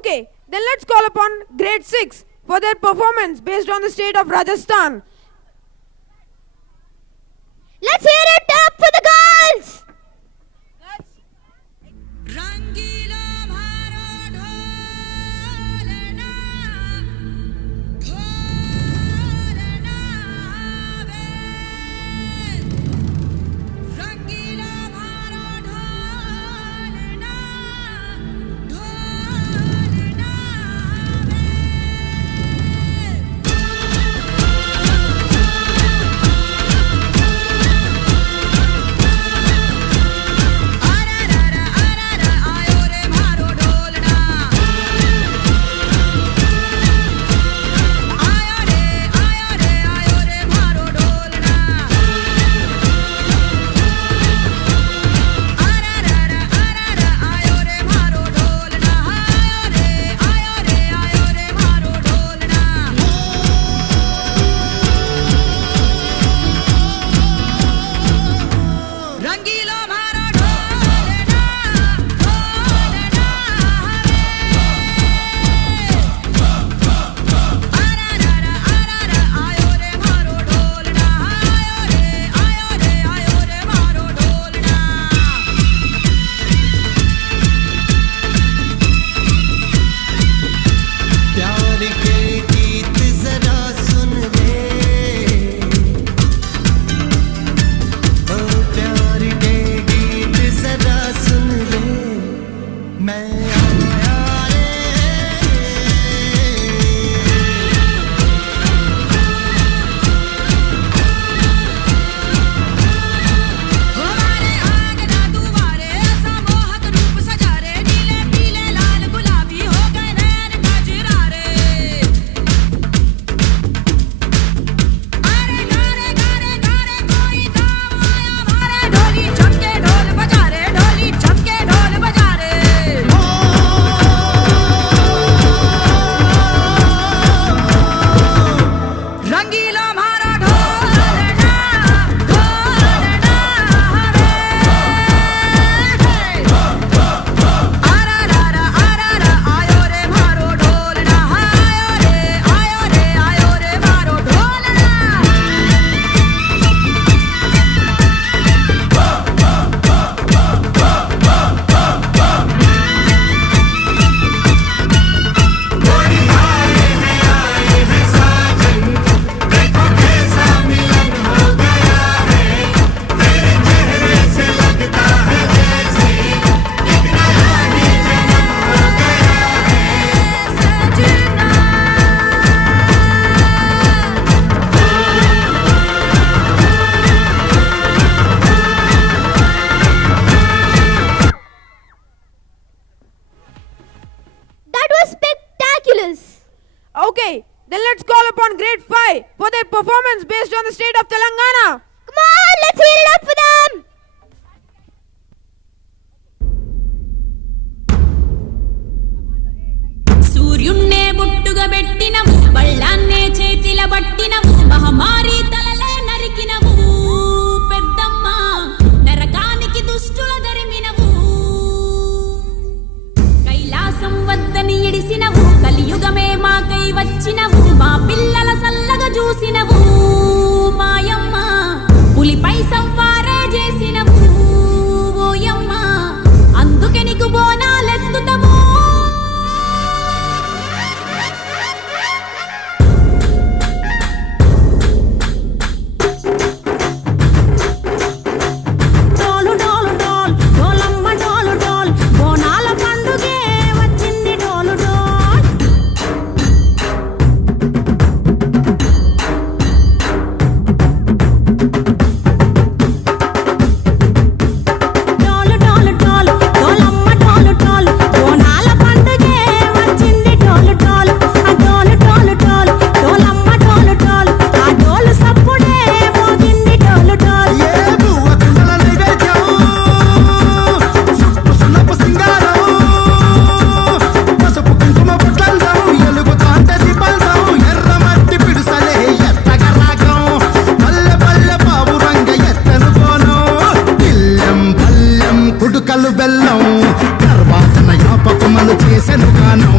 Okay, then let's call upon grade 6 for their performance based on the state of Rajasthan. Let's hear it up for the girls! रंगीला भारो ढोलना ढोलना वे रंगीला भारो ढोलना ढोलना रंगीला भारो ढोलना ढोलना आयो रे मारो ढोलना आयो रे मारो ढोलना प्यार के गीत जरा सुन ले ओ प्यार के गीत जरा सुन ले मैं आया रे हमारे आंगना दुआरे ऐसा मोहक रूप सजा रे नीले पीले लाल गुलाबी हो गए नैन कजरा रे अरे गारे गारे गारे कोई गाँव आया हमारे ढोली छमके ढोल बजा रे ढोली छमके ढोल बजा रे रंगीला मारा ढोलना ढोलना आयो रे मारो ढोलना आयो रे मारो ढोलना That was spectacular! Okay, then let's call upon grade 5 for their performance based on the state of Telangana. Come on, let's hear it up for them! సూర్యున్నే బుట్టుగా పెట్టినవు బళ్ళాన్నే చేతిల పట్టినవు మహమారి తలలే నరికినవు పెద్దమ్మ నరకానికి దుష్టుల దరిమినవు కైలాసం వద్దని ఇడిసినవు కలియుగమే మాకై వచ్చినవు మా పిల్లల సల్లగా చూసినవు మాయమ్మ పులిపై సంవారే చేసినవు ఓయమ్మ అందుకే నీకు బోనాలెత్తుతావు డోలు డోలు డోల్ డోలమ్మ డోలు డోల్ బోనాల పండుగే వచ్చింది డోలు డోల్ బెల్లం తర్వాత జ్ఞాపకములు చేసెను గానం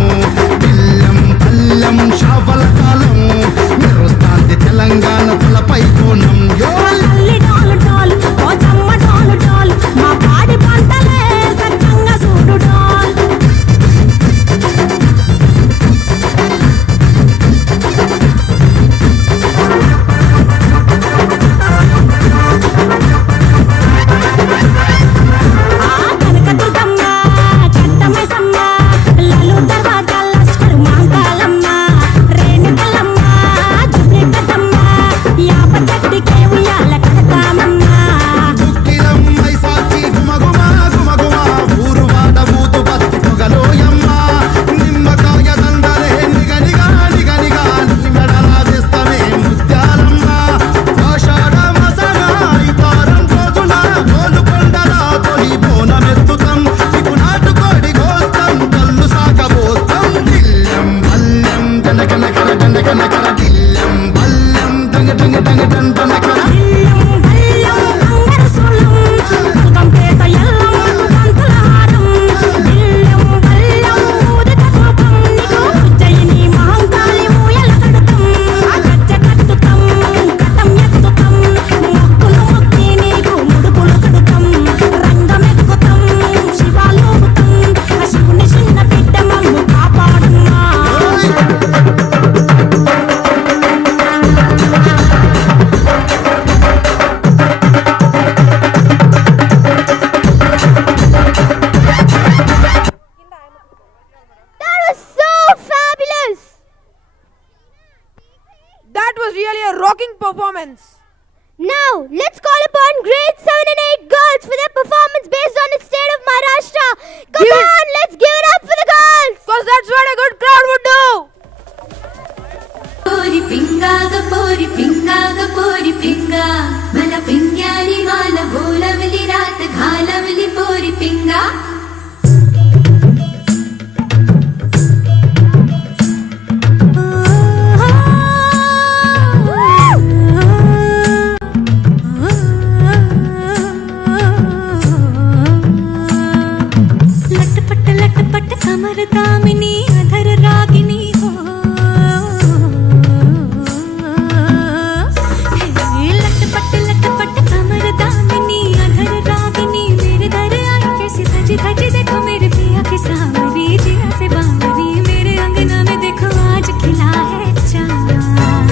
सजी धजी देखो मेरे पिया की सांवरी जिया से बावरी मेरे अंगना में देखो आज खिला है चांद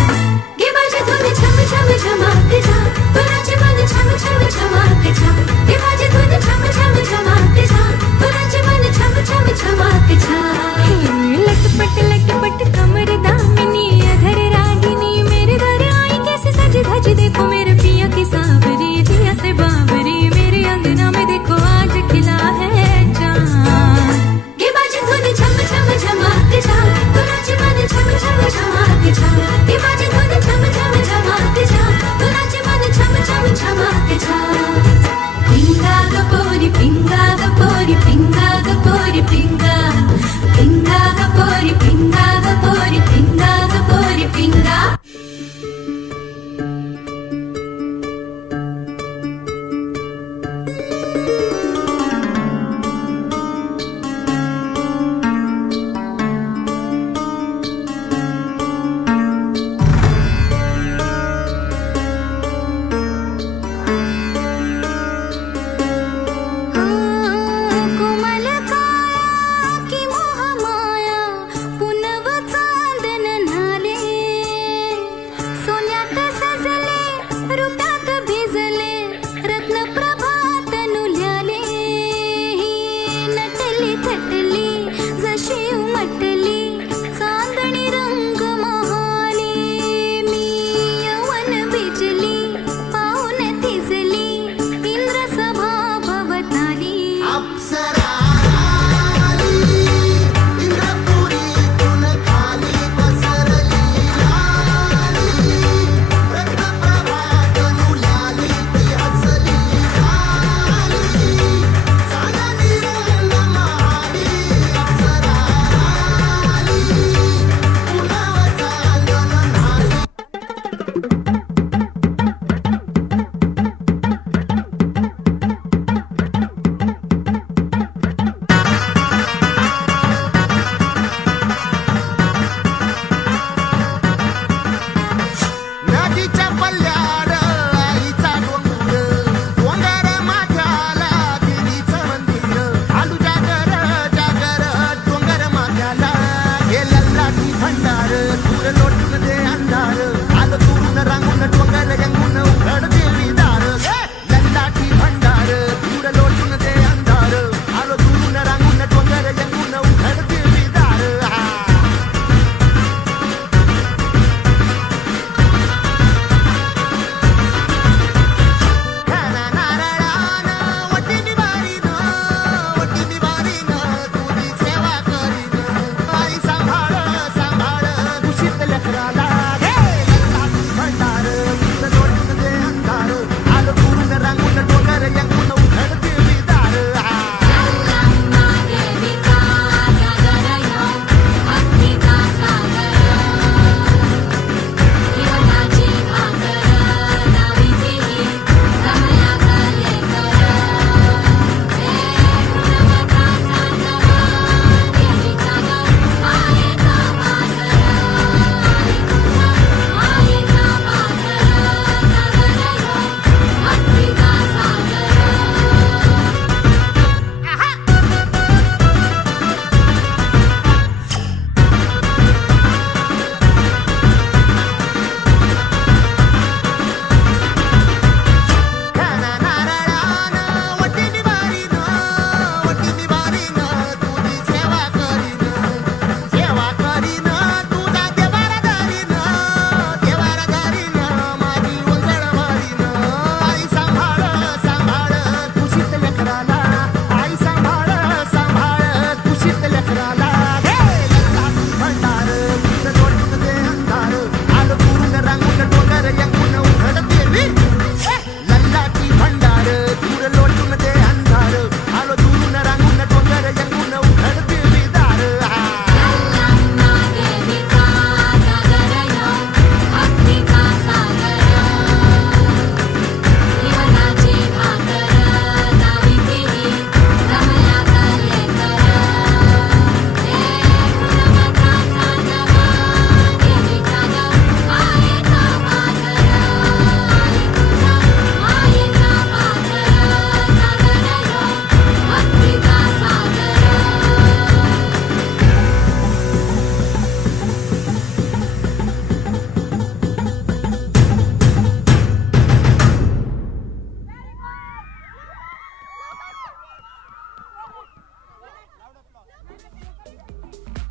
गे बाजे धुन छम छम छमाक जा नाचे मन छम छम छमाक जा गे बाजे धुन छम छम छमाक जा नाचे मन छम छम छमाक जा लटपट कमर दामिनी अधर रागिनी मेरे दर आई कैसे सजी धजी देखो मेरे पिया की सांवरी जिया से बावरी मेरे अंगना में देखो आज खिला है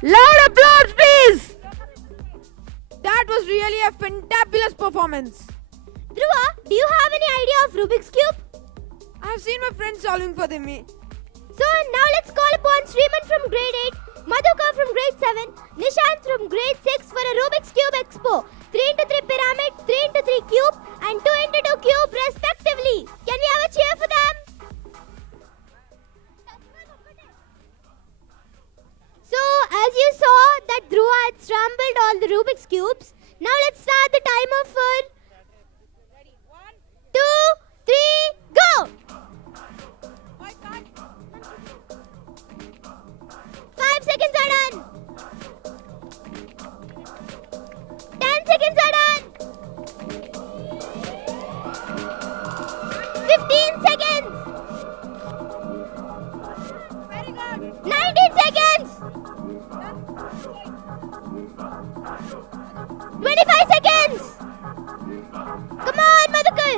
Loud applause, please! That was really a fantabulous performance. Dhruva, do you have any idea of Rubik's Cube? I have seen my friends solving for them. So now let's call upon Sriman from grade 8, Madhuka from grade 7, Nishant from grade 6 for a Rubik's Cube Expo. 3x3 pyramid, 3x3 cube and 2x2 cube respectively. Can we have a cheer for them? So as you saw that Dhruva had scrambled all the Rubik's Cubes, now let's start the timer for 2, 3, go! 5 seconds are done. 10 seconds are done. 15 seconds. 19 seconds. 25 seconds. Come on, Madhukar.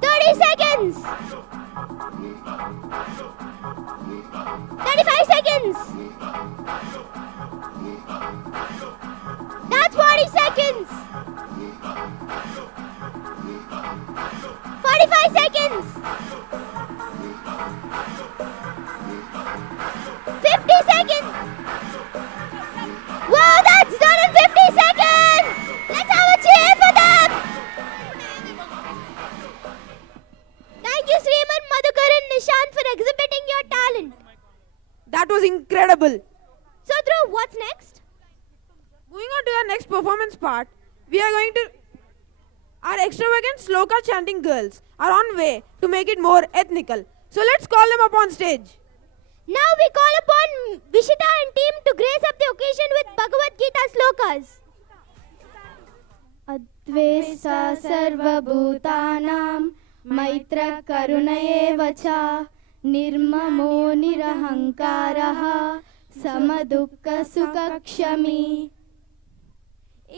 30 seconds. 35 seconds. That's 40 seconds. 45 seconds. 50 seconds. Wow, that's done in 50 seconds. Let's have a cheer for them. Thank you, Sriman, Madhukar and Nishant for exhibiting your talent. That was incredible. So, Dhruv, what's next? Moving on to the next performance part, we are going to... Our extravagant sloka chanting girls are on way to make it more ethnical. So let's call them up on stage. Now we call upon Vishita and team to grace up the occasion with Bhagavad Gita slokas. Advesa sarvabhutanam maitra karunayeva cha nirmamo nirahankaraha samadukka sukakshami.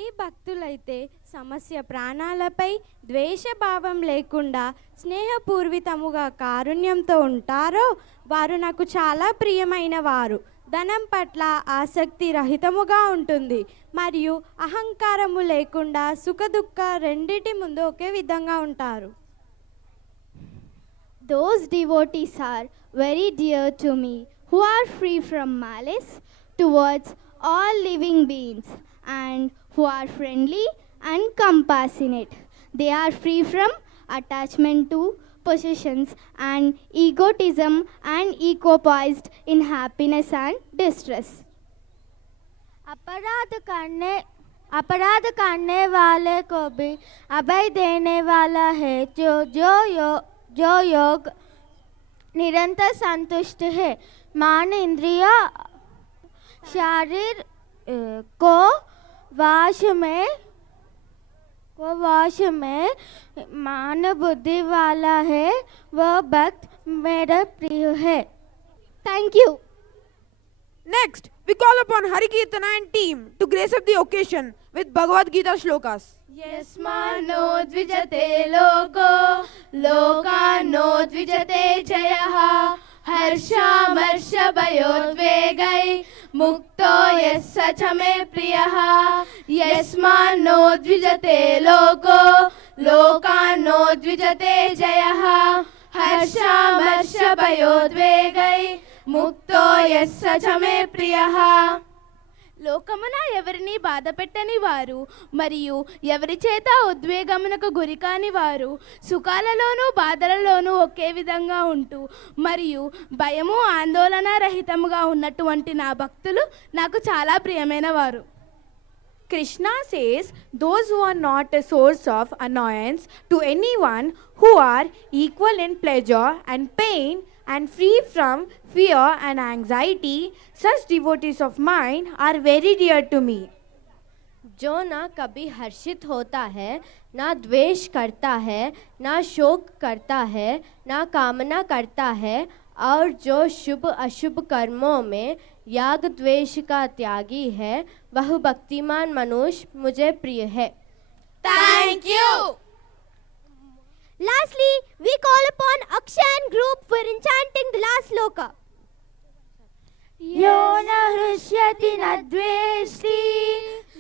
ఈ భక్తులైతే సమస్య ప్రాణాలపై ద్వేషభావం లేకుండా స్నేహపూర్వితముగా కారుణ్యంతో ఉంటారో వారు నాకు చాలా ప్రియమైన వారు. ధనం పట్ల ఆసక్తి రహితముగా ఉంటుంది మరియు అహంకారము లేకుండా సుఖదుఖ రెండిటి ముందు ఒకే విధంగా ఉంటారు. Those devotees are very dear to me who are free from malice towards all living beings and who are friendly and compassionate. They are free from attachment to possessions and egotism and equipoised in happiness and distress. अपराध करने वाले को भी अभय देने वाला है जो योग निरंतर संतुष्ट है. मान इंद्रिय शरीर को वाश में मान बुद्धि वाला है वह भक्त मेरा प्रिय है. Thank you. Next, we call upon Hari Kirtana and team to grace up the occasion with Bhagavad Gita shlokas. यस्मान्नो द्विजते लोको लोकान्नो द्विजते जयः हर्षामर्षभयोद्वेगै मुक्तो यस्य च मे प्रियः यस्मान्नो द्विजते लोको लोकान्नो द्विजते जयः हर्षामर्षभयोद्वेगै मुक्तो यस्य च मे प्रियः. లోకమున ఎవరిని బాధ పెట్టని వారు మరియు ఎవరి చేత ఉద్వేగమునకు గురికాని వారు సుఖాలలోనూ బాధలలోనూ ఒకే విధంగా ఉంటూ మరియు భయము ఆందోళన రహితముగా ఉన్నటువంటి నా భక్తులు నాకు చాలా ప్రియమైన వారు. Krishna says, those who are not a source of annoyance to anyone, who are equal in pleasure and pain and free from fear and anxiety, such devotees of mine are very dear to me. जो ना कभी हर्षित होता है, ना द्वेष करता है, ना शोक करता है, ना कामना करता है और जो शुभ अशुभ कर्मों में याग द्वेष का त्यागी है, वह भक्तिमान मनुष्य मुझे प्रिय है. Thank you. Lastly, we call upon Akshay and group for enchanting the last sloka. यो न हृष्यति न द्वेष्टि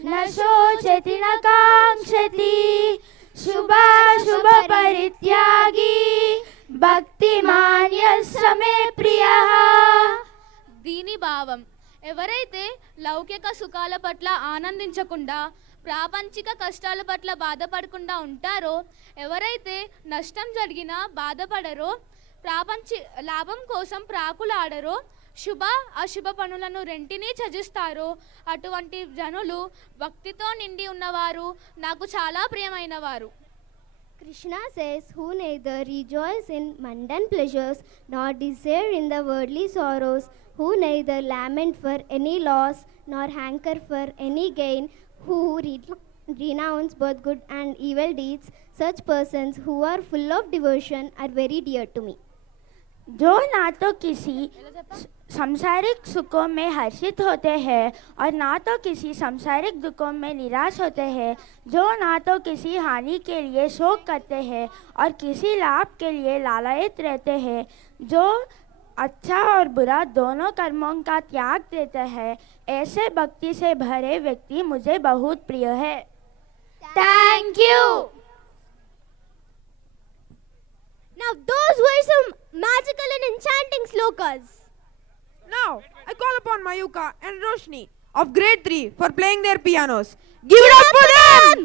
न शोचति न काङ्क्षति शुभाशुभ परित्यागी భక్తిమాన్ యస్య మే ప్రియః. దీని భావం ఎవరైతే లౌకిక సుఖాల పట్ల ఆనందించకుండా ప్రాపంచిక కష్టాల పట్ల బాధపడకుండా ఉంటారో, ఎవరైతే నష్టం జరిగినా బాధపడరో, లాభం కోసం ప్రాకులాడరో, శుభ అశుభ పనులను రెంటినీ త్యజిస్తారో, అటువంటి జనులు భక్తితో నిండి ఉన్నవారు నాకు చాలా ప్రియమైన వారు. Krishna says, who neither rejoice in mundane pleasures nor desire in the worldly sorrows, who neither lament for any loss nor hanker for any gain, who renounce both good and evil deeds, such persons who are full of devotion are very dear to me. जो ना तो किसी सांसारिक सुखों में हर्षित होते हैं और ना तो किसी सांसारिक दुखों में निराश होते हैं, जो ना तो किसी हानि के लिए शोक करते हैं और किसी लाभ के लिए लालायित रहते हैं, जो अच्छा और बुरा दोनों कर्मों का त्याग देते हैं, ऐसे भक्ति से भरे व्यक्ति मुझे बहुत प्रिय है. Thank you. Now those were some magical and enchanting slokas. Now, I call upon Mayuka and Roshni of grade 3 for playing their pianos. Give it up for them!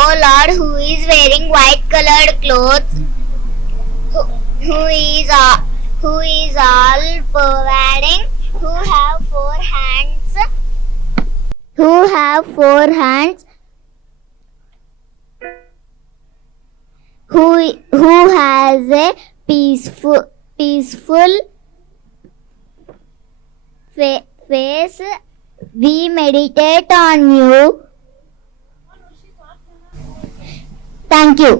Oh Lord, who is wearing white colored clothes, who is all pervading, who have four hands, who has a peaceful face, we meditate on you. Thank you.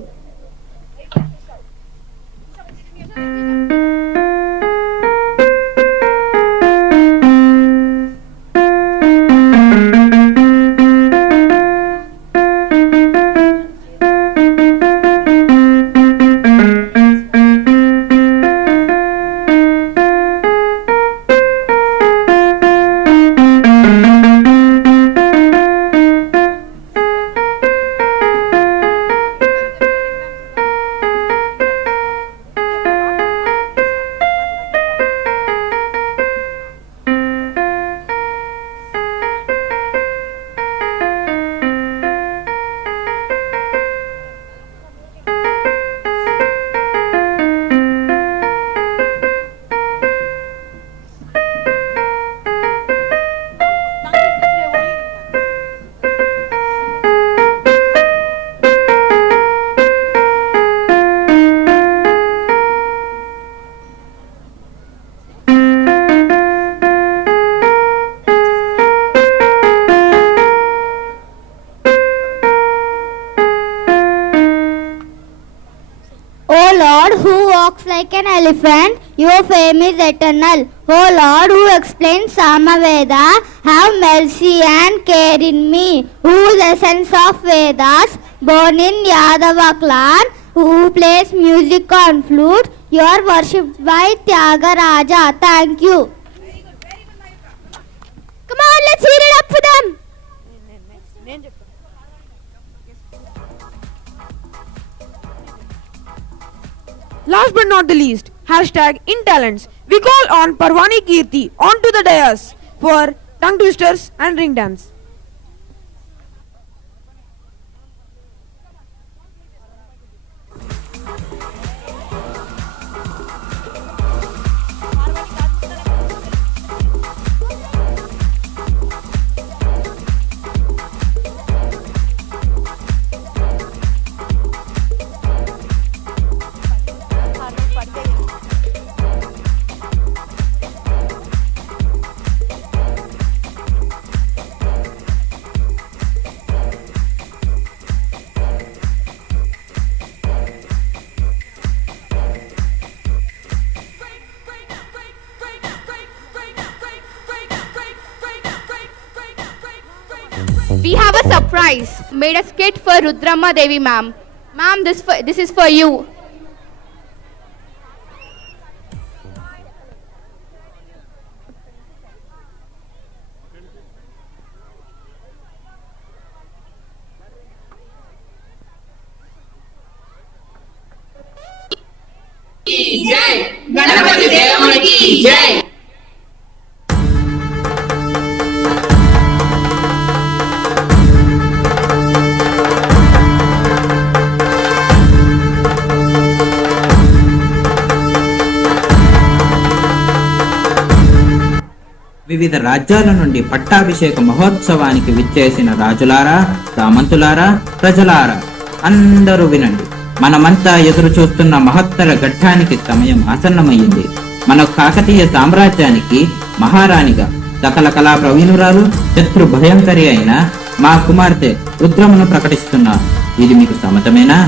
Like an elephant, your fame is eternal. O Lord, who explains Samaveda, have mercy and care in me. Whose essence of Vedas, born in Yadava clan, who plays music on flute, you are worshipped by Tyagaraja. Thank you. Come on, let's hear it up for them. Last but not the least, #InTalents. We call on Parvani Kirti onto the dais for tongue twisters and ring dance. We have a surprise. Made a skit for Rudramma Devi ma'am. Ma'am, this is for you. వివిధ రాజ్యాల నుండి పట్టాభిషేక మహోత్సవానికి విచ్చేసిన రాజులారా, సామంతులారా, ప్రజలారా, అందరూ వినండి. మనమంతా ఎదురు చూస్తున్న మహత్తర ఘట్టానికి సమయం ఆసన్నమయ్యింది. మన కాకతీయ సామ్రాజ్యానికి మహారాణిగా సకల కళా ప్రవీణురాలు, శత్రు భయంకరి అయిన మా కుమార్తె రుద్రమను ప్రకటిస్తున్నారు. ఇది మీకు సమ్మతమేనా?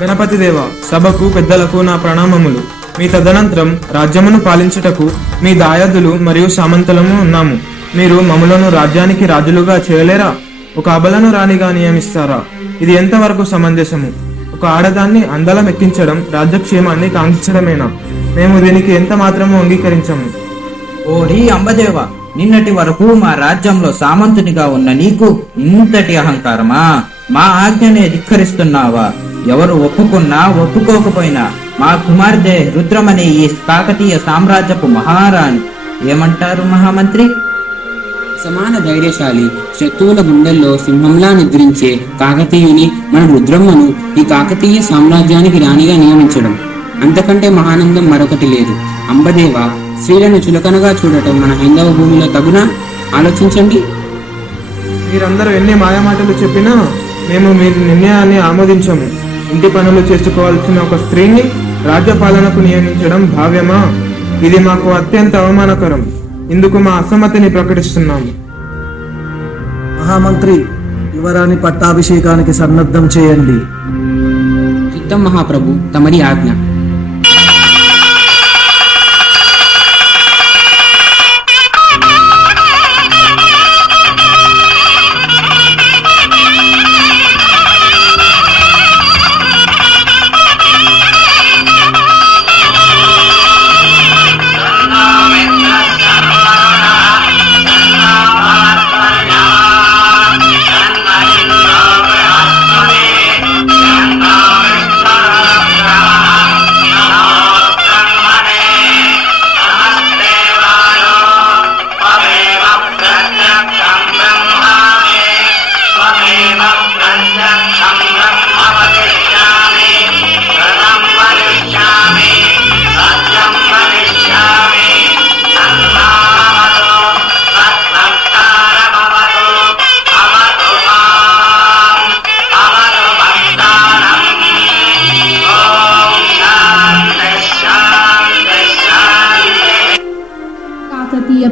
గణపతి దేవ, సభకు పెద్దలకు నా ప్రణామములు. మీ తదనంతరం రాజ్యమును పాలించుటకు మీ దాయాదులు మరియు సామంతులము ఉన్నాము. మీరు మమ్ములను రాజ్యానికి రాజులుగా చేయలేరా? ఒక అబలను రాణిగా నియమిస్తారా? ఇది ఎంతవరకు సమంజసము? ఒక ఆడదాన్ని అందలం ఎక్కించడం రాజ్యక్షేమాన్ని కాంక్షించడమేనా? మేము దీనికి ఎంత మాత్రము అంగీకరించము. ఓరి అంబదేవ, నిన్నటి వరకు మా రాజ్యంలో సామంతునిగా ఉన్న నీకు ఇంతటి అహంకారమా? మా ఆజ్ఞనే ధిక్కరిస్తున్నావా? ఎవరు ఒప్పుకున్నా ఒప్పుకోకపోయినా మా కుమార్తె రుద్రమని ఈ కాకతీయ సామ్రాజ్యపు మహారాణి. ఏమంటారు మహామంత్రి? సమాన ధైర్యశాలి, శత్రువుల గుండెల్లో సింహంలా నిద్రించే కాకతీయుని మన రుద్రమ్మను ఈ కాకతీయ సామ్రాజ్యానికి రాణిగా నియమించడం అంతకంటే మహానందం మరొకటి లేదు. అంబదేవ, స్త్రీలను చులకనగా చూడటం మన హైందవ భూమిలో తగునా? ఆలోచించండి. మీరందరూ ఎన్ని మాయమాటలు చెప్పినా మేము మీ నిర్ణయాన్ని ఆమోదించము. ఇంటి పనులు చేసుకోవాల్సిన ఒక స్త్రీని రాజ్యపాలనకు నియమించడం భావ్యమా? ఇది మాకు అత్యంత అవమానకరం. ఇందుకు మా అసమ్మతిని ప్రకటిస్తున్నాము. మహామంత్రి, యువరాణి పట్టాభిషేకానికి సన్నద్ధం చేయండి. చిత్తం మహాప్రభు, తమరి ఆజ్ఞ.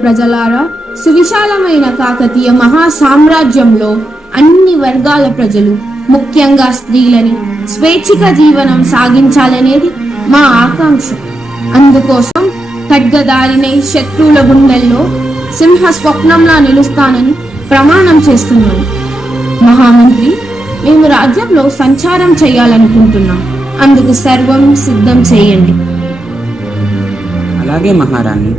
ప్రజలారా, సువిశాలమైన కాకతీయ మహా సామ్రాజ్యంలో అన్ని వర్గాల ప్రజలు, ముఖ్యంగా స్త్రీలని స్వేచ్ఛిక జీవనం సాగించాలనేది మా ఆకాంక్ష. అందుకోసం ఖడ్గదారినే శత్రువుల గుండెల్లో సింహ స్వప్నంలా నిలుస్తానని ప్రమాణం చేస్తున్నాను. మహామంత్రి, మేము రాజ్యంలో సంచారం చేయాలనుకుంటున్నాం. అందుకు సర్వం సిద్ధం చేయండి. అలాగే మహారాణి,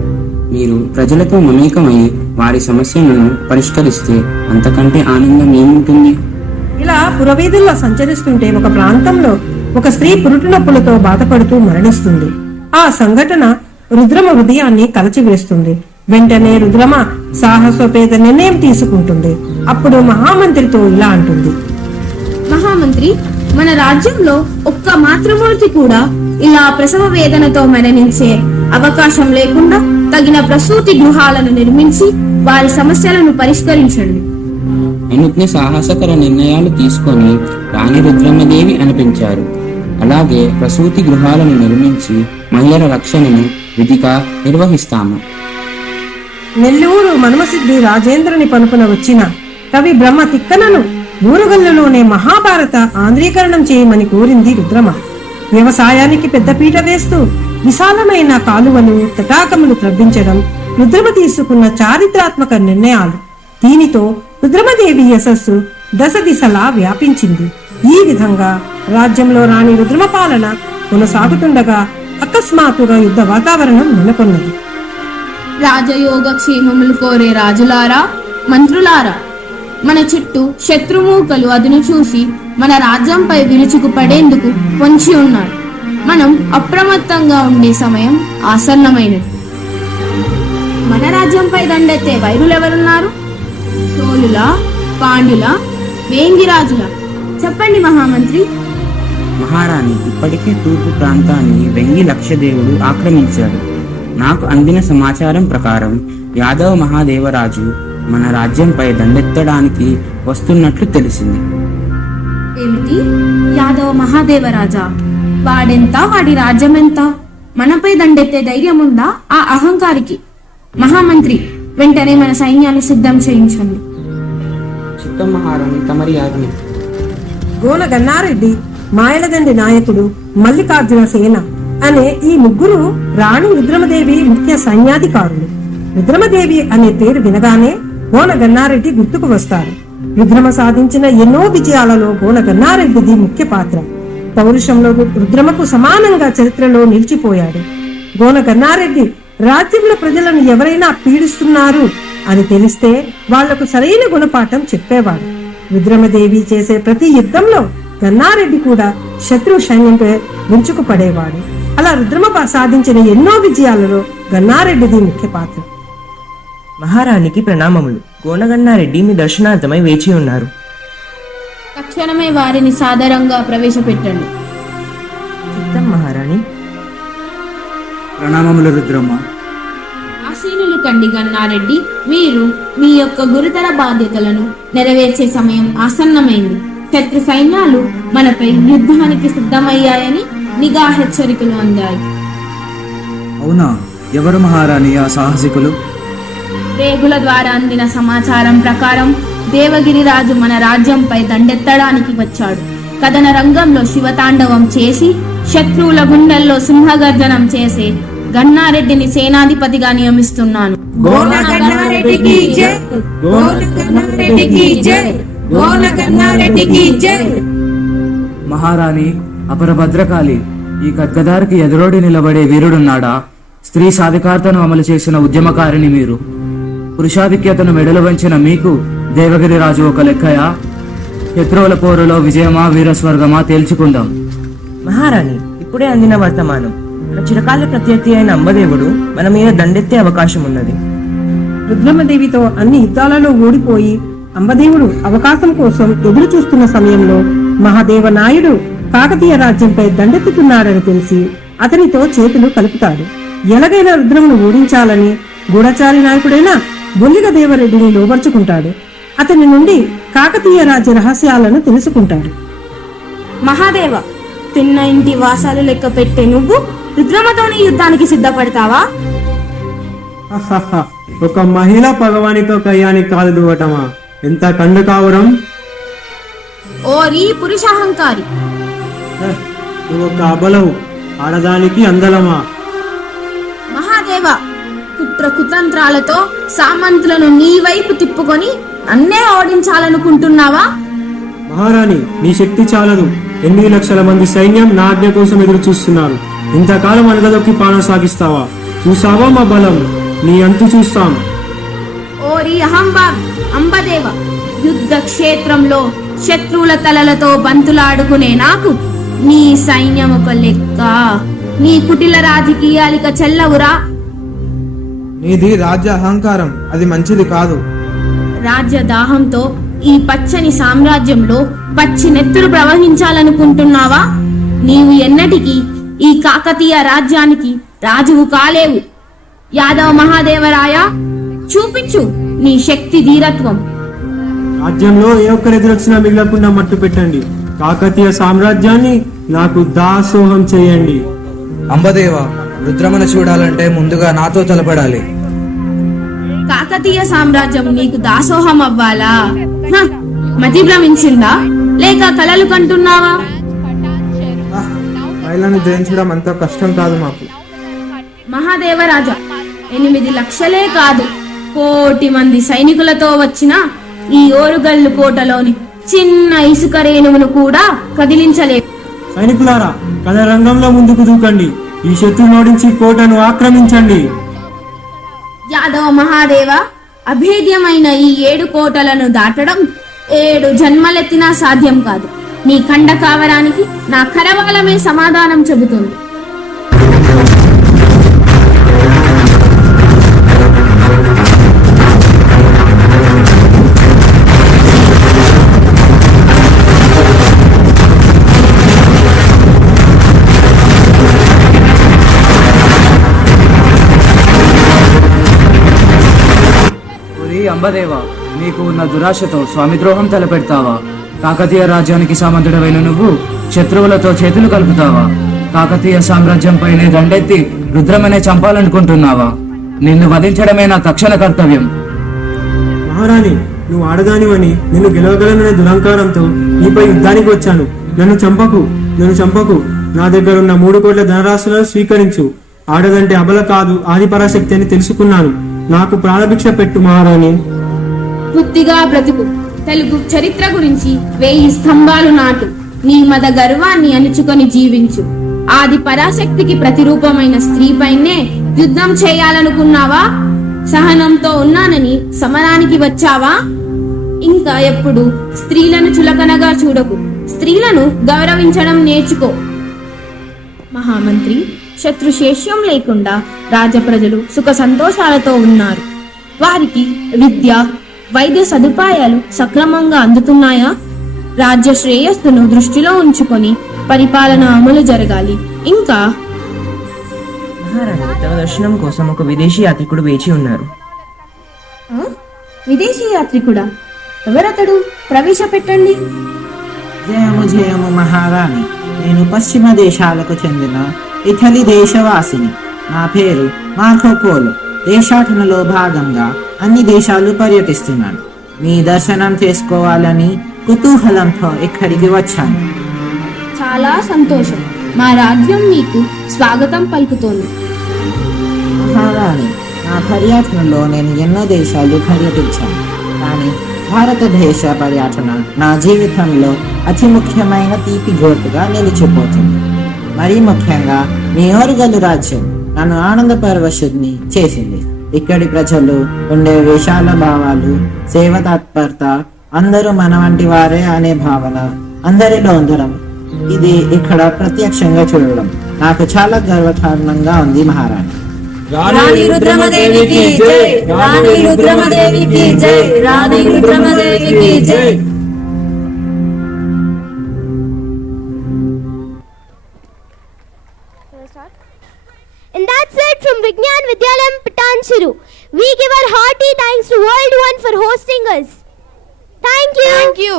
మీరు ప్రజలతో మమేకమై వారి సమస్యలను పరిష్కరిస్తే అంతకంటే ఆనందం ఏముంటుంది? ఇలా పురవీధుల్లో సంచరిస్తుంటే ఒక ప్రాంతంలో ఒక స్త్రీ పురుటి నొప్పులతో బాధపడుతూ మరణిస్తుంది. ఆ సంఘటన రుద్రమ హృదయాన్ని కలచివేస్తుంది. వెంటనే రుద్రమ సాహసోపేత నిర్ణయం తీసుకుంటుంది. అప్పుడు మహామంత్రితో ఇలా అంటుంది. మహామంత్రి, మన రాజ్యంలో ఒక్క మాతృమూర్తి కూడా ఇలా ప్రసవ వేదనతో మరణించే అవకాశం లేకుండా తగిన ప్రసూతి గృహాలను నిర్మించి వారి సమస్యలను పరిష్కరించండి. అనుజ్ఞ సాహసకర నిర్ణయాలు తీసుకొని రాణి రుద్రమ్మదేవి అనిపించారు. అలాగే ప్రసూతి గృహాలను నిర్మించి మహిళల రక్షణను విధిగా నిర్వహిస్తాము. నెల్లూరు మనుమసిద్ధి రాజేంద్రుని పనుపున వచ్చిన కవి బ్రహ్మ తిక్కనను ఊరుగల్లులోనే మహాభారత ఆంధ్రీకరణం చేయమని కోరింది రుద్రమ. వ్యవసాయానికి పెద్దపీట వేస్తూ విశాలమైన కాలువలు, తటాకములు త్రవ్వించడం రుద్రమ తీసుకున్న చారిత్రాత్మక నిర్ణయాలు. దీనితో రుద్రమదేవి యశస్సు దశ దిశలా వ్యాపించింది. ఈ విధంగా రాజ్యంలో రాణి రుద్రమ పాలన కొనసాగుతుండగా అకస్మాత్తుగా యుద్ధ వాతావరణం నెలకొన్నది. రాజయోగ క్షేమములు కోరే రాజులారా, మంత్రులారా, మన చుట్టూ శత్రుమూకలు అదును చూసి మన రాజ్యంపై విరుచుకుపడేందుకు పొంచి ఉన్నారు. మనం అప్రమత్తంగా ఉండే సమయం ఆసన్నమైనది. మన రాజ్యంపై దండెత్తే వైరులెవరున్నారు? తోలుల, పాండ్యుల, వేంగిరాజుల? చెప్పండి మహామంత్రి. మహారాణి, ఇప్పటికే తూర్పు ప్రాంతాన్ని వెంగి లక్షదేవుడు ఆక్రమించాడు. నాకు అందిన సమాచారం ప్రకారం యాదవ మహాదేవరాజు మన రాజ్యంపై దండెత్తడానికి వస్తున్నట్లు తెలిసింది. ఏమిటి? యాదవ మహాదేవరాజా? వాడెంత? వాడి రాజ్యం ఎంత? మనపై దండెత్తే ధైర్యం ఉందా ఆ అహంకారికి? మహామంత్రి, వెంటనే మన సైన్యాన్ని సిద్ధం చేయించండి. చిత్తం మహారాణి, తమరి ఆజ్ఞ. గోన గన్నారెడ్డి, మాయలదండి నాయకుడు, మల్లికార్జున సేన అనే ఈ ముగ్గురు రాణి రుద్రమదేవి ముఖ్య సైన్యాధికారులు. రుద్రమదేవి అనే పేరు వినగానే గోన గన్నారెడ్డి గుర్తుకు వస్తారు. రుద్రమ సాధించిన ఎన్నో విజయాలలో గోన గన్నారెడ్డిది ముఖ్య పాత్ర. పౌరుషంలో రుద్రమకు సమానంగా చరిత్రలో నిలిచిపోయాడు. గోన గన్నారెడ్డి రాజ్యంలో ప్రజలను ఎవరైనా పీడిస్తున్నారు అని తెలిస్తే వాళ్లకు సరైన గుణపాఠం చెప్పేవాడు. రుద్రమదేవి చేసే ప్రతి యుద్ధంలో గన్నారెడ్డి కూడా శత్రు సైన్యంపై విరుచుకుపడేవాడు. అలా రుద్రమ సాధించిన ఎన్నో విజయాలలో గన్నారెడ్డిది ముఖ్య పాత్ర. మహారాణికి ప్రణామములు. గోనగన్నారెడ్డి మీ దర్శనార్థమై వేచి ఉన్నారు. తక్షణమే వారిని సాదరంగా ప్రవేశపెట్టండి. చిత్తం మహారాణి. ప్రణామములు రుద్రమ్మ. ఆసీనులు కండి గన్నారెడ్డి. మీరు మీ యొక్క గురుతర బాధ్యతలను నెరవేర్చే సమయం ఆసన్నమైంది. శత్రు సైన్యాలు మనపై యుద్ధానికి సిద్ధమయ్యాయని నిఘా హెచ్చరికలు అందాయి. అవునా? ఎవరు మహారాణి ఆ సాహసికులు? రేగుల ద్వారా అందిన సమాచారం ప్రకారం దేవగిరిరాజు మన రాజ్యంపై దండెత్తడానికి వచ్చాడు. కథన రంగంలో శివతాండవం చేసి శత్రువుల గుండెల్లో సింహగర్జనం చేసే గన్నారెడ్డిని సేనాధిపతిగా నియమిస్తున్నాను. మహారాణి, అపర భద్రకాళి, ఈ ఖడ్గదారికి ఎదురోడి నిలబడే వీరుడున్నాడా? స్త్రీ సాధికారతను అమలు చేసిన ఉద్యమకారిని మీరు. పురుషాధిక్యతను మెడలు వంచిన మీకు దేవగిరి రాజు ఒక లెక్కయా? శత్రువుల పోరులో విజయమా వీరస్వర్గమా తేల్చుకుందాం. మహారాణి, ఇప్పుడే అందిన వర్తమానం. మన చిరకాల ప్రత్యర్థి అయిన అంబదేవుడు మన మీద దండెత్తే అవకాశం ఉన్నది. రుద్రమదేవితో అన్ని యుద్ధాలలో ఓడిపోయి అంబదేవుడు అవకాశం కోసం ఎదురు చూస్తున్న సమయంలో మహాదేవ నాయుడు కాకతీయ రాజ్యంపై దండెత్తుతున్నాడని తెలిసి అతనితో చేతులు కలుపుతాడు. ఎలాగైనా రుద్రమును ఓడించాలని గూఢచారి నాయకుడైన బొల్లిగ దేవరెడ్డిని లోబర్చుకుంటాడు. అతని నుండి కాకతీయ రాజ్య రహస్యాలను తెలుసుకుంటాడు. మహాదేవ, తిన్న ఇంటి వాసాలు లెక్క పెట్టే నువ్వు రుద్రమతోని యుద్ధానికి సిద్ధపడతావా? ఒక మహిళ పగవానితో కయ్యానికి కాలు దువ్వటమా? ఎంత కండు కావడం! ఓరి పురుషాహంకారి! నువ్వు ఒక అబలవు, ఆడదానికి అందలమా? మహాదేవ, కుట్ర కుతంత్రాలతో సామంతులను నీ వైపు తిప్పుకొని అన్నే ఓడించాలనుకుంటున్నావా? మహారాణి, నీ శక్తి చాలదు. 8 లక్షల మంది సైన్యం నా ఆజ్ఞ కోసం ఎదురు చూస్తున్నారు. ఇంతకాలం అనగదొక్కి పాలన సాగిస్తావా? చూసావా మా బలం? నీ అంతు చూస్తాం. ఓరి అహంభావి అంబదేవ, యుద్ధ క్షేత్రంలో శత్రువుల తలలతో బంతులాడుకునే నాకు నీ సైన్యం ఒక లెక్క. నీ కుటిల రాజకీయాలిక చెల్లవురా? నీది రాజ్య అహంకారం, అది మంచిది కాదు. రాజ్య దాహంతో ఈ పచ్చని సామ్రాజ్యంలో పచ్చి నెత్తురు ప్రవహించాలనుకుంటున్నావా? నీవు ఎన్నటికీ ఈ కాకతీయ రాజ్యానికి రాజువు కాలేవు. యాదవ మహాదేవరాయ, చూపించు నీ శక్తి ధీరత్వం. రాజ్యంలో ఏ ఒక్కరు ఎదురొచ్చినా మిగలకుండా మట్టు పెట్టండి. కాకతీయ సామ్రాజ్యాన్ని నాకు దాసోహం చేయండి. అంబదేవ, రుద్రమను చూడాలంటే ముందుగా నాతో తలపడాలి. కాకతీయ సామ్రాజ్యం నీకు దాసోహం అవ్వాలా? మతి భ్రమించిందా లేక కలలు కంటున్నావా? మహిళను జయించడం అంత కష్టం కాదు మాకు. మహాదేవరాజా, 8 లక్షలే కాదు, 1,000,000 మంది సైనికులతో వచ్చిన ఈ ఓరుగల్లు కోటలోని చిన్న ఇసుక రేణువును కూడా కదిలించలేవు. సైనికులారా, కథ రంగంలో ముందుకు దూకండి. ఈ శత్రువును ఓడించి కోటను ఆక్రమించండి. యాదవ మహాదేవ, అభేద్యమైన ఈ 7 కోటలను దాటడం 7 జన్మలెత్తినా సాధ్యం కాదు. నీ ఖండ కావరానికి నా కరవాలమే సమాధానం చెబుతుంది. అంబదేవా, నీకు ఉన్న దురాశతో స్వామిద్రోహం తలపెడతావా? కాకతీయ రాజ్యానికి సామంతుడవైన నువ్వు శత్రువులతో చేతులు కలుపుతావా? కాకతీయ సామ్రాజ్యంపైనే దండెత్తి రుద్రమనే చంపాలనుకుంటున్నావా? నిన్ను వధించడమే నా తక్షణ కర్తవ్యం. మహారాణి, నువ్వు ఆడదానివని నిన్ను గెలవగలననే దురహంకారంతో నీపై యుద్ధానికి వచ్చాను. నన్ను చంపకు. నా దగ్గరున్న 3 కోట్ల ధనరాశులను స్వీకరించు. ఆడదంటే అబల కాదు, ఆదిపరాశక్తి అని తెలుసుకున్నాను. నాకు ప్రాణభిక్ష పెట్టు మహారాణి. బుద్ధిగా బ్రతుకు. తెలుగు చరిత్ర గురించి 1000 స్తంభాలు నాటు. నీ మద గర్వాన్ని అణుచుకొని జీవించు. ఆది పరాశక్తికి ప్రతిరూపమైన స్త్రీపైనే యుద్ధం చేయాలనుకున్నావా? సహనంతో ఉన్నానని సమరానికి వచ్చావా? ఇంకా ఎప్పుడు స్త్రీలను చులకనగా చూడకు. స్త్రీలను గౌరవించడం నేర్చుకో. మహామంత్రి, శత్రుశేష్యం లేకుండా రాజప్రజలు సుఖ సంతోషాలతో ఉన్నారు. వారికి విద్య, వైద్య సదుపాయాలు సక్రమంగా అందుతున్నాయా? రాజ్య శ్రేయస్సును దృష్టిలో ఉంచుకొని పరిపాలన అమలు జరగాలి. ఇంకా మహారాణి, తమ దర్శనం కోసం ఒక విదేశీ యాత్రికుడు వేచి ఉన్నారు. విదేశీ యాత్రికుడా? ఎవరతడు? ప్రవేశపెట్టండి. జయము మహారాణి. నేను పశ్చిమ దేశాలకు చెందిన ఇటలీ దేశవాసిని. నా పేరు మార్కో పోలో. దేశాటనలో భాగంగా అన్ని దేశాలు పర్యటిస్తున్నాను. మీ దర్శనం చేసుకోవాలని కుతూహలంతో ఇక్కడికి వచ్చాను. చాలా సంతోషం. మా రాజ్యం మీకు స్వాగతం పలుకుతోంది. మహారాణి, నా పర్యటనలో నేను ఎన్నో దేశాలు పర్యటించాను. కానీ భారతదేశ పర్యటన నా జీవితంలో అతి ముఖ్యమైన తీపి గుర్తుగా నిలిచిపోతుంది. మరీ ముఖ్యంగా మీ ఓరుగల్లు రాజ్యం నన్ను ఆనంద పరవశుడిని చేసింది. ఇక్కడి ప్రజలు ఉండే విశాల భావాలు, సేవ తత్పరత, అందరూ మన వంటి వారే అనే భావన అందరిలో ఉండడం, ఇది ఇక్కడ ప్రత్యక్షంగా చూడడం నాకు చాలా గర్వకారణంగా ఉంది మహారాణి. రాణి రుద్రమదేవికి జై, రాణి రుద్రమదేవికి జై, రాణి రుద్రమదేవికి జై. And that's it from Vignan Vidyalayam Patancheru. We give our hearty thanks to World One for hosting us. Thank you. Thank you.